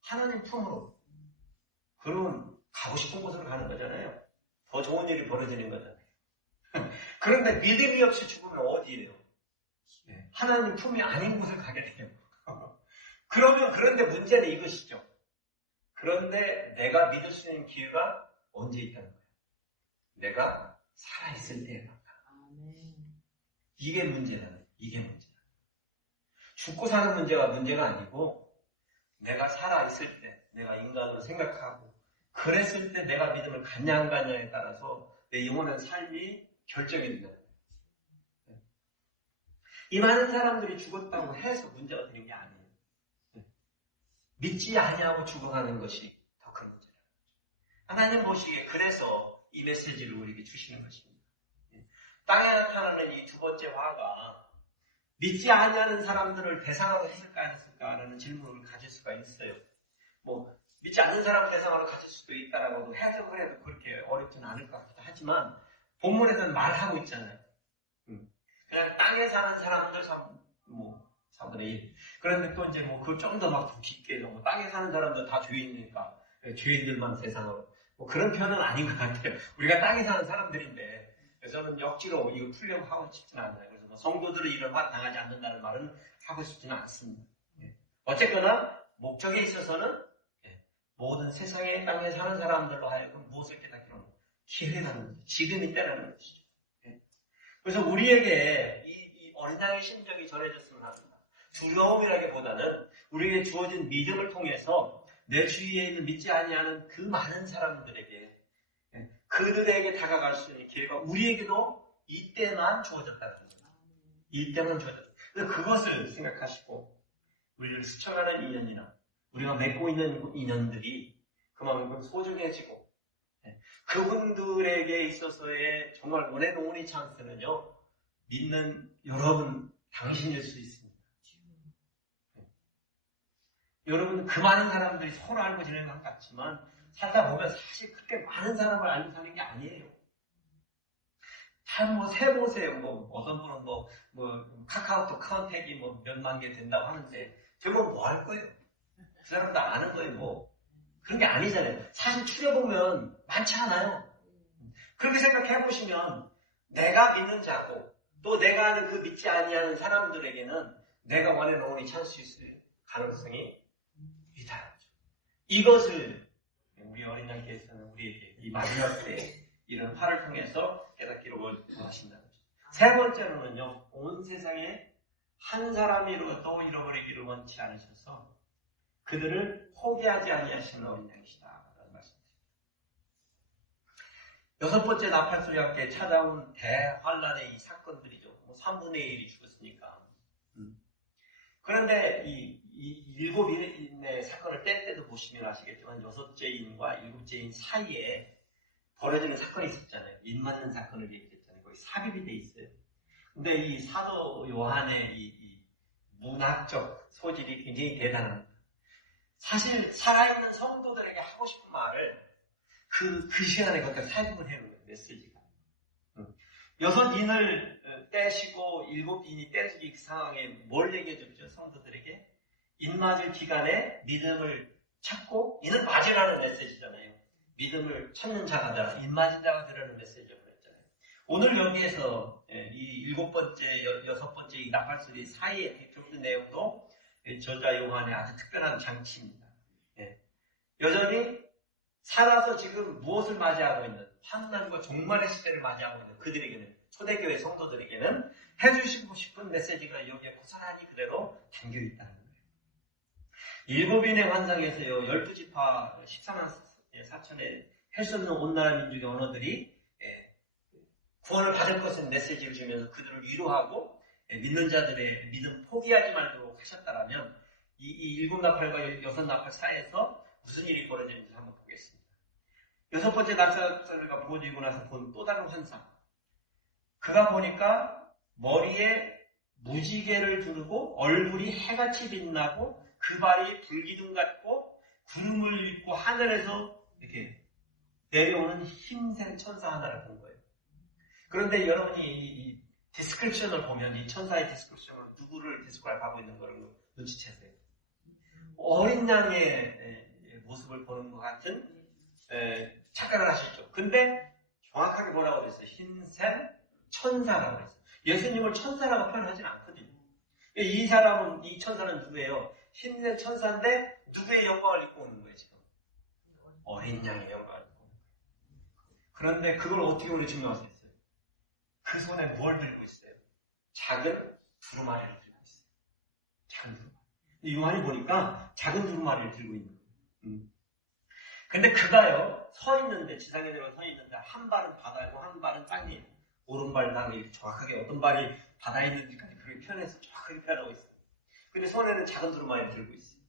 하나님 품으로. 그러면 가고 싶은 곳으로 가는 거잖아요. 더 좋은 일이 벌어지는 거잖아요. 그런데 믿음이 없이 죽으면 어디예요? 하나님 품이 아닌 곳을 가게 돼요. 그런데 문제는 이것이죠. 그런데 내가 믿을 수 있는 기회가 언제 있다는 거예요? 내가 살아있을 때에 가까. 이게 문제라는 거예요. 이게 문제다. 죽고 사는 문제가 아니고 내가 살아있을 때, 내가 인간으로 생각하고 그랬을 때 내가 믿음을 갖냐 안 갖냐에 따라서 내 영원한 삶이 결정이 된다는 거예요. 이 많은 사람들이 죽었다고 해서 문제가 되는 게 아니에요. 믿지 아니하고 죽어가는 것이 더 큰 문제예요. 하나님 보시기에 그래서 이 메시지를 우리에게 주시는 것입니다. 땅에 나타나는 이 두 번째 화가 믿지 아니하는 사람들을 대상으로 했을까 안 했을까라는 질문을 가질 수가 있어요. 믿지 않는 사람을 대상으로 가질 수도 있다라고 해석을 해도 그렇게 어렵지는 않을 것 같기도 하지만 본문에서는 말하고 있잖아요. 그냥 땅에 사는 사람들 3분의 1. 그런데 또 이제 그걸 좀 더 막 깊게 땅에 사는 사람들 다 죄인이니까 죄인들만 세상으로 그런 표현은 아닌 것 같아요. 우리가 땅에 사는 사람들인데 저는 억지로 이거 풀려고 하고 싶지는 않아요. 그래서 성도들은 이런 말 당하지 않는다는 말은 하고 싶지는 않습니다. 어쨌거나 목적에 있어서는 모든 세상의 땅에 사는 사람들로 하여금 무엇을 깨닫기로는 기회라는 거죠. 지금 이때라는 것이죠. 그래서 우리에게 이 어린 양의 심정이 전해졌으면 합니다. 두려움이라기보다는 우리에게 주어진 믿음을 통해서 내 주위에 있는 믿지 아니하는 그 많은 사람들에게 그들에게 다가갈 수 있는 기회가 우리에게도 이때만 주어졌다는 거예요. 이때만 주어졌다. 그래서 그것을 생각하시고 우리를 스쳐가는 인연이나 우리가 맺고 있는 인연들이 그만큼 소중해지고 그분들에게 있어서의 정말 원앤 온리 찬스는요. 믿는 여러분 당신일 수 있습니다. 여러분 그 많은 사람들이 서로 알고 지내는 것 같지만 살다 보면 사실 그렇게 많은 사람을 알고 사는 게 아니에요. 참 세보세요. 어떤 분은 카카오톡 컨택이 몇만 개 된다고 하는데 저건 뭐 할 거예요? 그 사람도 아는 거예요. 그런 게 아니잖아요. 사실 추려보면 많지 않아요. 그렇게 생각해보시면 내가 믿는 자고 또 내가 아는 그 믿지 아니하는 사람들에게는 내가 원해 놓으니 찬스 수 있을 가능성이 있다는 거죠. 이것을 우리 어린 양께서는 우리에게 이 마지막 때 이런 화를 통해서 깨닫기를 원하신다는 거죠. 세 번째로는요. 온 세상에 한 사람이라도 잃어버리기를 원치 않으셔서 그들을 포기하지 아니하시는 어린 양이시다 라는 말씀입니다. 여섯 번째 나팔소리와 함께 찾아온 대환란의 이 사건들이죠. 3분의 1이 죽었으니까. 그런데 이 일곱 인의 사건을 뗄 때도 보시면 아시겠지만 여섯째 인과 일곱째 인 사이에 벌어지는 사건이 있었잖아요. 인 맞는 사건을 얘기했잖아요. 거기 삽입이 돼 있어요. 근데 이 사도 요한의 이 문학적 소질이 굉장히 대단합니다. 사실 살아있는 성도들에게 하고 싶은 말을 그 시간에 거기다 삽입을 해놓은 메시지가. 여섯 인을 떼시고 일곱 인이 떼지기 그 상황에 뭘 얘기해줬죠? 성도들에게 인 맞을 기간에 믿음을 찾고 인을 맞으라는 메시지잖아요. 믿음을 찾는 자가 되라. 인 맞은 자가 되라는 메시지를 보냈잖아요. 오늘 여기에서 이 7번째, 6번째 이 나팔소리 사이에 대표적인 내용도 저자 요한의 아주 특별한 장치입니다. 여전히 살아서 지금 무엇을 맞이하고 있는, 환난과 종말의 시대를 맞이하고 있는 그들에게는, 초대교회 성도들에게는 해주시고 싶은 메시지가 여기에 고스란히 그대로 담겨있다는 거예요. 7인의 환상에서요, 12지파 14만 4천의 할 수 없는 온 나라 민족의 언어들이 구원을 받을 것은 메시지를 주면서 그들을 위로하고 믿는 자들의 믿음 포기하지 말도록 하셨다라면 이 7나팔과 6나팔 사이에서 무슨 일이 벌어지는지 한번 보겠습니다. 6번째 나팔소리가 부어지고 나서 본 또 다른 환상. 그가 보니까 머리에 무지개를 두르고 얼굴이 해같이 빛나고 그 발이 불기둥 같고 구름을 입고 하늘에서 이렇게 내려오는 힘센 천사 하나를 본 거예요. 그런데 여러분이 이 디스크립션을 보면 이 천사의 디스크립션을 누구를 디스크라이브하고 있는 거를 눈치채세요. 어린 양의 모습을 보는 것 같은 착각을 하시죠. 근데 정확하게 뭐라고 그랬어요? 힘센 천사라고 그랬어요. 예수님을 천사라고 표현하지는 않거든요. 이 사람은, 이 천사는 누구예요? 힘센 천사인데 누구의 영광을 입고 오는 거예요, 지금? 어린 양의 영광을 입고 오는 거예요. 그런데 그걸 어떻게 우리 증명할 수 있어요? 그 손에 뭘 들고 있어요? 작은 두루마리를 들고 있어요. 작은 두루마리. 요한이 보니까 작은 두루마리를 들고 있는 거예요. 근데 그가요, 서 있는데, 지상에 내려 서 있는데, 한 발은 바다고 한 발은 땅이에요. 오른발 땅이 정확하게 어떤 발이 바다에 있는지까지 그렇게 표현해서 정확하게 표현하고 있어요. 근데 손에는 작은 두루마리를 들고 있어요.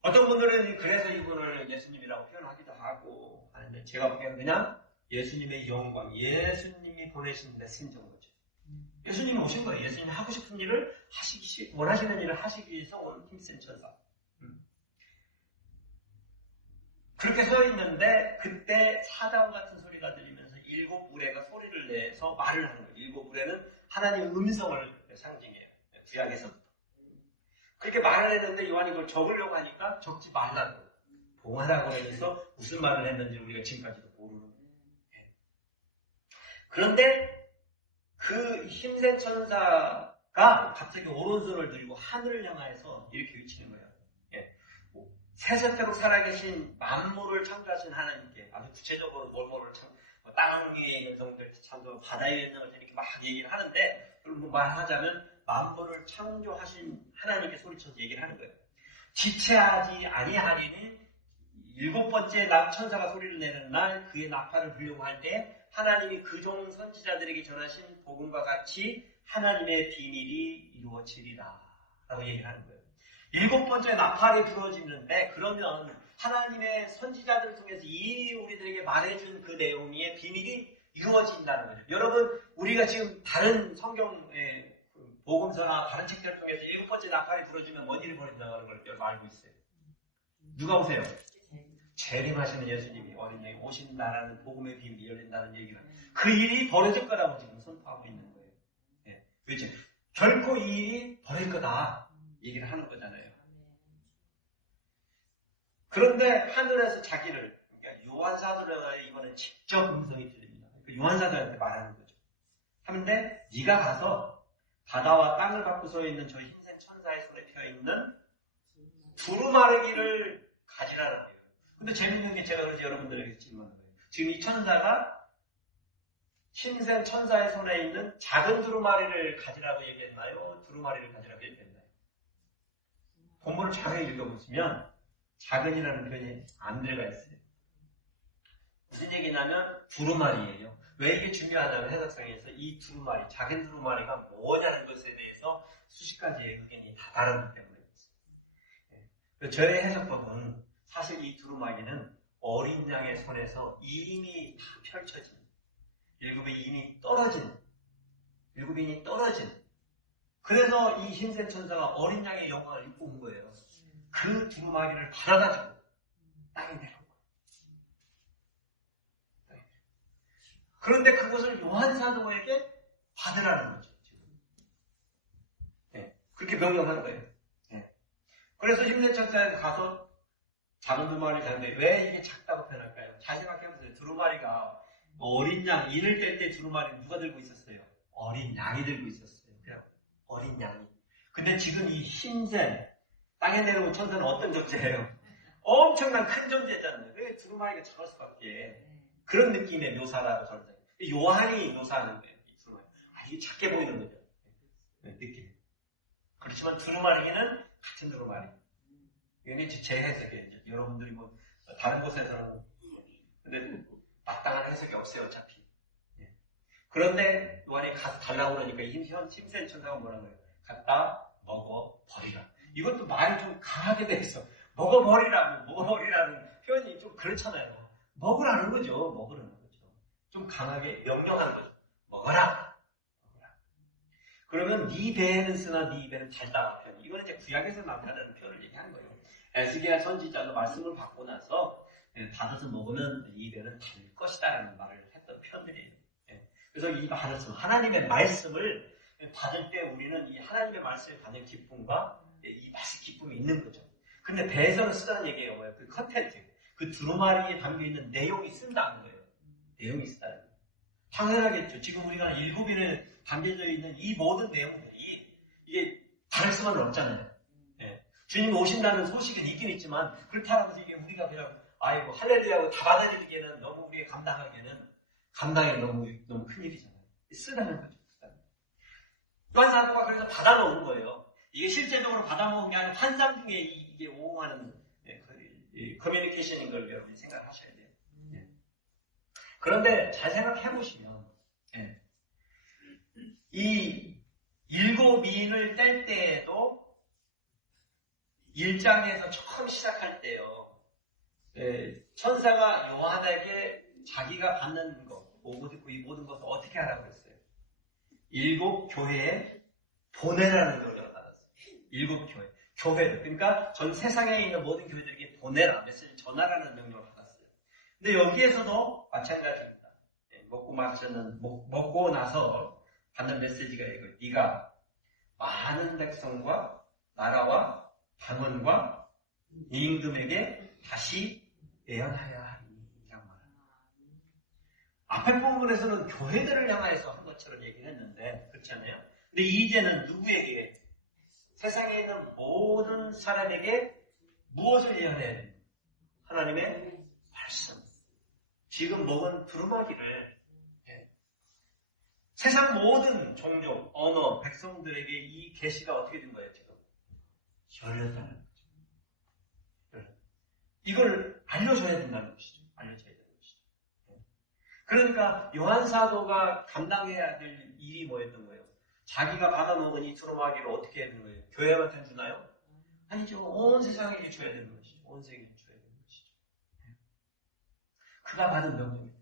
어떤 분들은 그래서 이분을 예수님이라고 표현하기도 하고 하는데, 제가 보기에는 그냥 예수님의 영광, 예수님이 보내신 메신저인 거죠. 예수님이 오신 거예요. 예수님이 하고 싶은 일을 원하시는 일을 하시기 위해서 온 힘센 천사. 그렇게 서 있는데 그때 사자와 같은 소리가 들리면서 7우레가 소리를 내서 말을 하는 거예요. 7우레는 하나님의 음성을 상징해요. 구약에서부터. 그렇게 말을 했는데 요한이 그걸 적으려고 하니까 적지 말라고 봉하라고 해서 무슨 말을 했는지 우리가 지금까지도 모르는 거예요. 그런데 그 힘센 천사가 갑자기 오른손을 들고 하늘을 향하여서 이렇게 외치는 거예요. 세세토록 살아계신 만물을 창조하신 하나님께, 아주 구체적으로 뭘뭐를 땅 위에 있는 성들 창조, 바다에 있는 것들 이렇게 막 얘기를 하는데, 그럼 말하자면 만물을 창조하신 하나님께 소리쳐서 얘기를 하는 거예요. 지체하지 아니하리니 7번째 천사가 소리를 내는 날 그의 나팔을 불려고 할 때 하나님이 그종 선지자들에게 전하신 복음과 같이 하나님의 비밀이 이루어지리라 라고 얘기를 하는 거예요. 7번째 나팔이 불어지는데, 그러면 하나님의 선지자들을 통해서 이 우리들에게 말해준 그 내용의 비밀이 이루어진다는 거죠. 여러분, 우리가 지금 다른 성경의 복음서나 다른 책들을 통해서 7번째 나팔이 불어지면 뭔 일이 벌어진다는 걸 여러분 알고 있어요. 누가 오세요? 재림하시는 예수님이 어린 양이 오신다라는 복음의 비밀이 열린다는 얘기는 그 일이 벌어질 거라고 지금 선포하고 있는 거예요. 그렇죠? 결코 이 일이 벌어질 거다 얘기를 하는 거잖아요. 그런데 하늘에서 자기를, 그러니까 요한사도가 이번에 직접 음성이 들립니다. 요한사도한테 말하는 거죠. 하는데 네가 가서 바다와 땅을 갖고 서 있는 저 흰색 천사의 손에 펴있는 두루마리기를 가지라는 거예요. 근데 재밌는 게 제가 그래서 여러분들에게 질문하는 거예요. 지금 이 천사가 흰색 천사의 손에 있는 작은 두루마리를 가지라고 얘기했나요? 두루마리를 가지라고 얘기했나요? 본문을 잘 읽어보시면 작은이라는 표현이 안 들어가 있어요. 무슨 얘기냐면 두루마리예요. 왜 이게 중요하냐면 해석성에서 이 두루마리, 작은 두루마리가 뭐냐는 것에 대해서 수십 가지의 의견이 다 다르기 때문에 그렇습니다. 저의 해석법은 사실 이 두루마리는 어린 양의 손에서 이미 다 펼쳐진, 7이 이미 떨어진, 7인이 떨어진, 그래서 이 흰색 천사가 어린 양의 영광을 입고 온 거예요. 그 두루마리를 받아가지고 땅에 내려온 거예요. 그런데 그것을 요한사도에게 받으라는 거죠. 그렇게 명령하는 거예요. 그래서 흰색 천사에 가서 작은 두루마리를 잡는데 왜 이게 작다고 표현할까요? 잘 생각해보세요. 두루마리가 어린 양, 인을 뗄 때 두루마리 누가 들고 있었어요? 어린 양이 들고 있었어요. 그냥 어린 양이. 근데 지금 이 힘센 땅에 내려온 천사는 어떤 존재예요? 엄청난 큰 존재잖아요. 왜 두루마리가 작을 수밖에. 그런 느낌의 묘사라고 저는 생각해요. 요한이 묘사하는 거예요. 이 두루마리. 이게 작게 보이는 거죠. 느낌. 그렇지만 두루마리는 같은 두루마리. 이게 제 해석이에요. 여러분들이 뭐 다른 곳에서는 근데 마땅한 해석이 없어요. 어차피. 그런데 요한이 가서 달라고 그러니까 힘센 천사가 뭐라고 해요? 갖다 먹어버리라. 이것도 말이 좀 강하게 돼 있어. 먹어버리라는 표현이 좀 그렇잖아요. 먹으라는 거죠. 먹으라는 거죠. 좀 강하게 명령하는 거죠. 먹어라. 그러면 네 배에는 쓰나 네 입에는 달다 표현. 이거는 이제 구약에서 나타나는 표현을 얘기하는 거예요. 에스겔 선지자가 말씀을 받고 나서 받아서 먹으면 네 입에는 달 것이다라는 말을 했던 표현들이에요. 그래서 이 말씀, 하나님의 말씀을 받을 때 우리는 이 하나님의 말씀을 받는 기쁨과 이 맛의 기쁨이 있는 거죠. 근데 배에서는 쓰다는 얘기예요. 뭐예요? 그 컨텐트, 그 두루마리에 담겨있는 내용이 쓴다는 거예요. 내용이 쓴다는 거예요. 당연하겠죠. 지금 우리가 7인에 담겨져 있는 이 모든 내용들이 이게 다를 수만은 없잖아요. 주님 오신다는 소식은 있긴 있지만 그렇다고 해서 이게 우리가 그냥 아이고 할렐루야하고 다 받아들이기에는 너무 우리가 감당이 너무 큰 일이잖아요. 쓰다는 거죠. 요한 사도가 그래서 받아놓은 거예요. 이게 실제적으로 받아먹은 게 아니라 환상 중에 이게 오공하는 커뮤니케이션인 걸 여러분이 생각하셔야 돼요. 그런데 잘 생각해보시면 이 7인을 뗄 때에도 1장에서 처음 시작할 때요. 천사가 요한에게 자기가 받는 것, 보고 듣고 이 모든 것을 어떻게 하라고 했어요? 7 교회에 보내라는 명령을 받았어요. 7 교회. 교회를. 그러니까 전 세상에 있는 모든 교회들에게 보내라. 메시지를 전하라는 명령을 받았어요. 근데 여기에서도 마찬가지입니다. 먹고 나서 받는 메시지가 이거예요. 네가 많은 백성과 나라와 방언과 임금에게 다시 예언하여야 하니. 앞에 부분에서는 교회들을 향해서 한 것처럼 얘기를 했는데 그렇지 않아요? 근데 이제는 누구에게? 세상에 있는 모든 사람에게 무엇을 예언해야 됩니까? 하나님의 말씀. 지금 먹은 두루마기를 세상 모든 종족, 언어, 백성들에게 이 계시가 어떻게 된 거예요? 지금 열렸다는 거죠. 이걸 알려줘야 된다는 것이죠. 알려줘야 되는 것이죠. 그러니까 요한 사도가 감당해야 될 일이 뭐였던 거예요? 자기가 받아먹은 이 두루마기를 어떻게 해야 되는 거예요? 교회한테 주나요? 아니죠. 온 세상에게 줘야 되는 것이죠. 온 세계에 줘야 되는 것이죠. 그가 받은 명령입니다.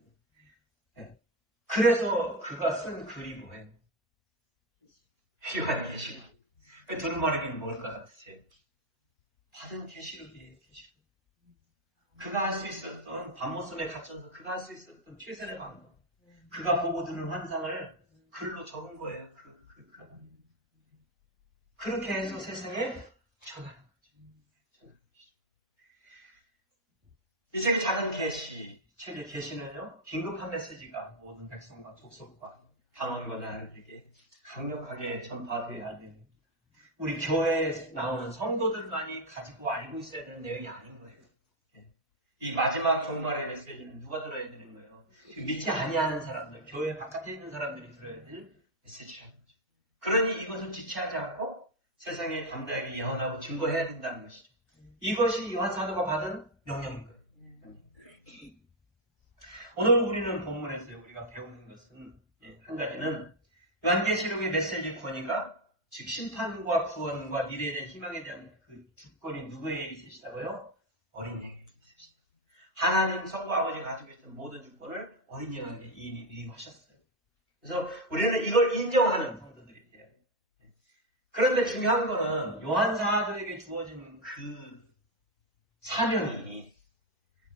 그래서 그가 쓴 글이 뭐예요? 요한 계시록. 두루마리는 뭘 것 같으세요? 받은 계시록이에요. 계시록. 그가 할 수 있었던 밤모섬에 갇혀서 그가 할 수 있었던 최선의 방법, 그가 보고 드는 환상을 글로 적은 거예요. 그렇게 해서 세상에 전하는 거죠. 이 책의 작은 계시, 책의 계시는요, 긴급한 메시지가 모든 백성과 족속과 방언과 나라들에게 강력하게 전파되어야 할 내용입니다. 우리 교회에 나오는 성도들만이 가지고 알고 있어야 되는 내용이 아닌 거예요. 이 마지막 종말의 메시지는 누가 들어야 되는 거예요? 믿지 아니하는 사람들, 교회 바깥에 있는 사람들이 들어야 될 메시지라는 거죠. 그러니 이것을 지체하지 않고 세상에 담대하게 예언하고 증거해야 된다는 것이죠. 이것이 요한 사도가 받은 명령인 거예요. 오늘 우리는 본문에서 우리가 배우는 것은 한 가지는 요한계시록의 메시지 권위가 즉 심판과 구원과 미래에 대한 희망에 대한 그 주권이 누구에게 있으시다고요? 어린이에게 있으시다. 하나님 성부 아버지가 가지고 있는 모든 주권을 어린이에게 이미 위임하셨어요. 그래서 우리는 이걸 인정하는 성도들이 돼요. 그런데 중요한 거는 요한 사도에게 주어진 그 사명이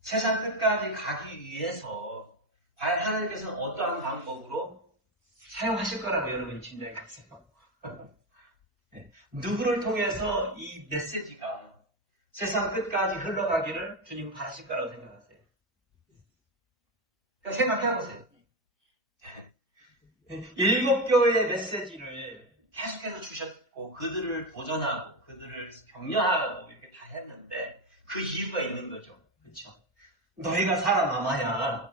세상 끝까지 가기 위해서 과연 하나님께서는 어떠한 방법으로 사용하실 거라고 여러분이 짐작하세요. 누구를 통해서 이 메시지가 세상 끝까지 흘러가기를 주님은 바라실 거라고 생각하세요. 그러니까 생각해보세요. 일곱 교회의 메시지를 계속해서 주셨고 그들을 보존하고 그들을 격려하고 이렇게 다 했는데 그 이유가 있는 거죠. 그렇죠? 너희가 살아남아야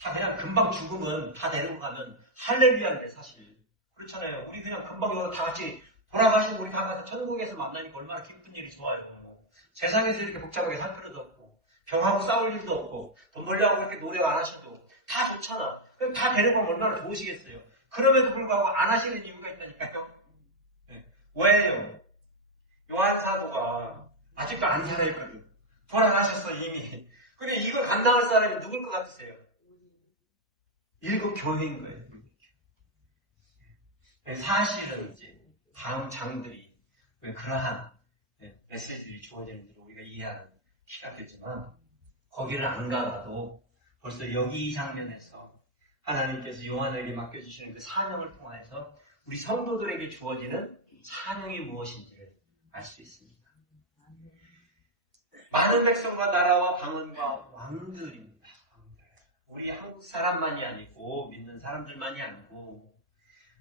다 그냥 금방 죽으면 다 데리고 가면 할렐루야인데 사실 그렇잖아요. 우리 그냥 금방 여기 다 같이 돌아가시고 우리 다 같이 천국에서 만나니까 얼마나 기쁜 일이 좋아요. 뭐. 세상에서 이렇게 복잡하게 살 필요도 없고 병하고 싸울 일도 없고 돈 벌려고 이렇게 노력 안 하셔도 다 좋잖아. 그럼 다 데려가면 얼마나 좋으시겠어요. 그럼에도 불구하고 안 하시는 이유가 있다니까요. 네. 왜요? 요한 사도가 아직도 안 살아있거든. 돌아가셨어 이미. 근데 이걸 감당할 사람이 누굴 것 같으세요? 일곱 교회인 거예요. 사실은 이제 다음 장들이 그러한 메시지들이 주어지는 대로 우리가 이해하는 키가 되지만 거기를 안 가봐도 벌써 여기 이 장면에서 하나님께서 요한에게 맡겨주시는 그 사명을 통해서 우리 성도들에게 주어지는 사명이 무엇인지를 알 수 있습니다. 많은 백성과 나라와 방언과 왕들입니다. 왕들. 우리 한국 사람만이 아니고 믿는 사람들만이 아니고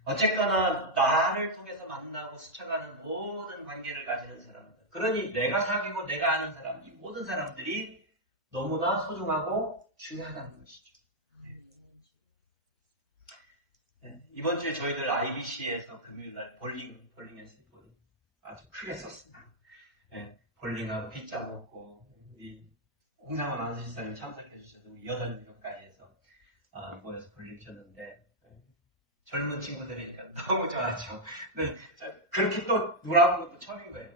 어쨌거나 나를 통해서 만나고 스쳐가는 모든 관계를 가지는 사람들. 그러니 내가 사귀고 내가 아는 사람, 이 모든 사람들이 너무나 소중하고 중요하다는 것이죠. 네, 이번 주에 저희들 IBC에서 금요일날 볼링 연습을 아주 크게 썼습니다. 네, 볼링하고 피자 먹고 우리 홍상원 안수지사님 참석해 주셔서 우리 8가까이에서 모여서 볼링 쳤는데 젊은 친구들이니까 너무 좋아하죠. 근데 그렇게 또 놀아본 것도 처음인 거예요.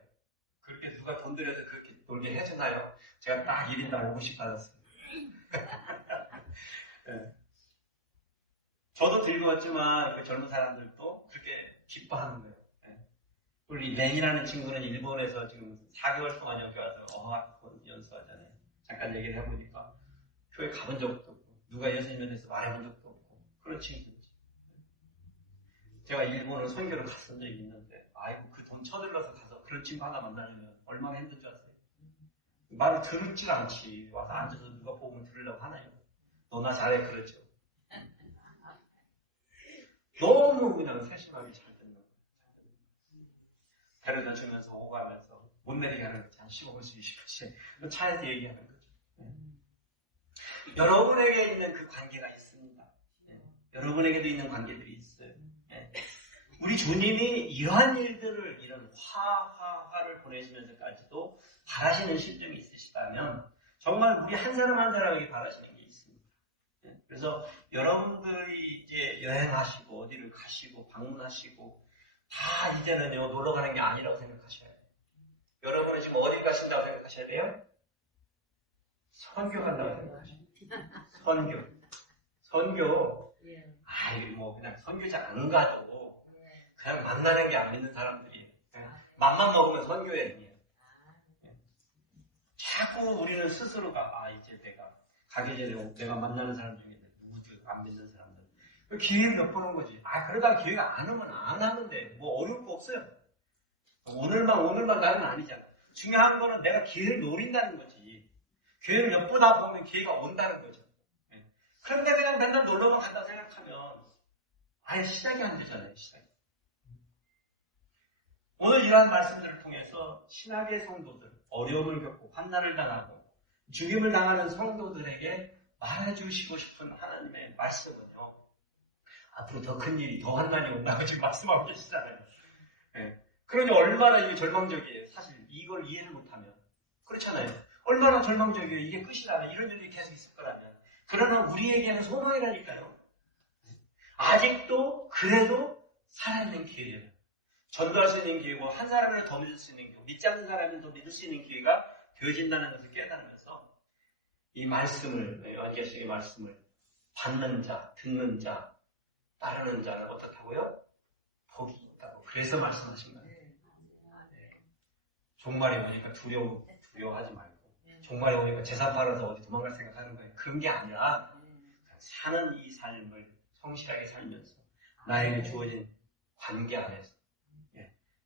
그렇게 누가 돈 들여서 그렇게 놀게 해주나요? 제가 딱 1인당 50 받았어요. 네. 저도 즐거웠지만 그 젊은 사람들도 그렇게 기뻐하는 거예요. 네. 우리 랭이라는 친구는 일본에서 지금 4개월 동안 여기 와서 어학 연수하잖아요. 잠깐 얘기를 해보니까 교회 가본 적도 없고 누가 예수님에 대해서 말해본 적도 없고 그런 친구들. 제가 일본을 선교를 갔던 적이 있는데 아이고 그 돈 쳐들러서 가서 그런 친구 하나 만나려면 얼마나 힘든 줄 아세요? 말을 들을질 않지. 와서 앉아서 누가 보면 들으려고 하나요? 너나 잘해 그러죠. 너무 그냥 세심하게 잘 듣는 거예요. 데려다 주면서 오가면서 못 내리게 하는 거지. 한 15분씩 20분씩 차에서 얘기하는 거죠. 여러분에게 있는 그 관계가 있습니다. 여러분에게도 있는 관계들이 있어요. 우리 주님이 이러한 일들을 이런 화를 보내시면서까지도 바라시는 실정이 있으시다면 정말 우리 한 사람 한 사람에게 바라시는 게 있습니다. 그래서 여러분들이 이제 여행하시고 어디를 가시고 방문하시고 다 이제는요 놀러 가는 게 아니라고 생각하셔야 돼요. 여러분은 지금 어디 가신다고 생각하셔야 돼요? 선교 간다고 생각하셔야 돼요. 선교. 이게 뭐 그냥 선교장 안 가도 그냥 만나는 게 안 믿는 사람들이에요. 맘만 먹으면 선교 여행이에요. 자꾸 우리는 스스로가 이제 내가 가기 전에 내가 만나는 사람 중에 누구도 안 믿는 사람들 기회를 엿보는 거지. 그러다가 기회가 안 오면 안 하는데 뭐 어려울 거 없어요. 오늘만 나는 아니잖아. 중요한 거는 내가 기회를 노린다는 거지. 기회를 엿보다 보면 기회가 온다는 거죠. 그런데 그냥 맨날 놀러만 간다 생각하면 아예 시작이 안 되잖아요. 시작이. 오늘 이러한 말씀들을 통해서 신학의 성도들, 어려움을 겪고 환난을 당하고 죽임을 당하는 성도들에게 말해주시고 싶은 하나님의 말씀은요. 앞으로 더 큰 일이, 더 환난이 온다고 지금 말씀하고 계시잖아요. 그러니 얼마나 이게 절망적이에요. 사실 이걸 이해를 못하면. 그렇잖아요. 얼마나 절망적이에요. 이게 끝이라면, 이런 일이 계속 있을 거라면. 그러나 우리에게는 소망이라니까요. 아직도 그래도 살아있는 기회예요. 전도할 수 있는 기회고 한 사람을 더 믿을 수 있는 기회, 믿지 않는 사람을 더 믿을 수 있는 기회가 되어진다는 것을 깨달으면서 이 말씀을, 요한계시록의 말씀을 받는 자, 듣는 자, 따르는 자는 어떻다고요? 복이 있다고. 그래서 말씀하신 거예요. 종말이 오니까 두려워하지 말고 종말이 오니까 재산 팔아서 어디 도망갈 생각하는 거예요. 그런 게 아니라 사는 이 삶을 성실하게 살면서 나에게 주어진 관계 안에서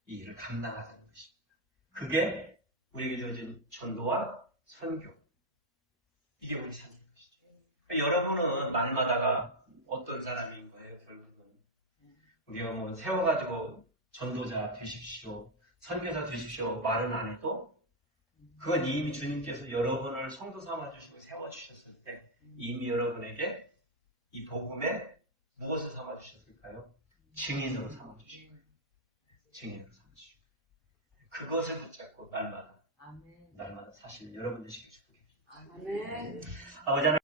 이 일을 감당하자는 것입니다. 그게 우리에게 주어진 전도와 선교. 이게 우리 삶인 것이죠. 그러니까 여러분은 날마다가 어떤 사람인 거예요? 결국은 우리가 뭐 세워가지고 전도자 되십시오, 선교사 되십시오 말은 안 해도 그건 이미 주님께서 여러분을 성도 삼아주시고 세워주셨을 때 이미 여러분에게 이 복음에 무엇을 삼아주셨을까요? 증인으로 삼아주시고 증인으로 삼아주시고 그것을 붙잡고 날마다 사실 여러분 되시길 축복합니다. 아멘. 아버지 하나님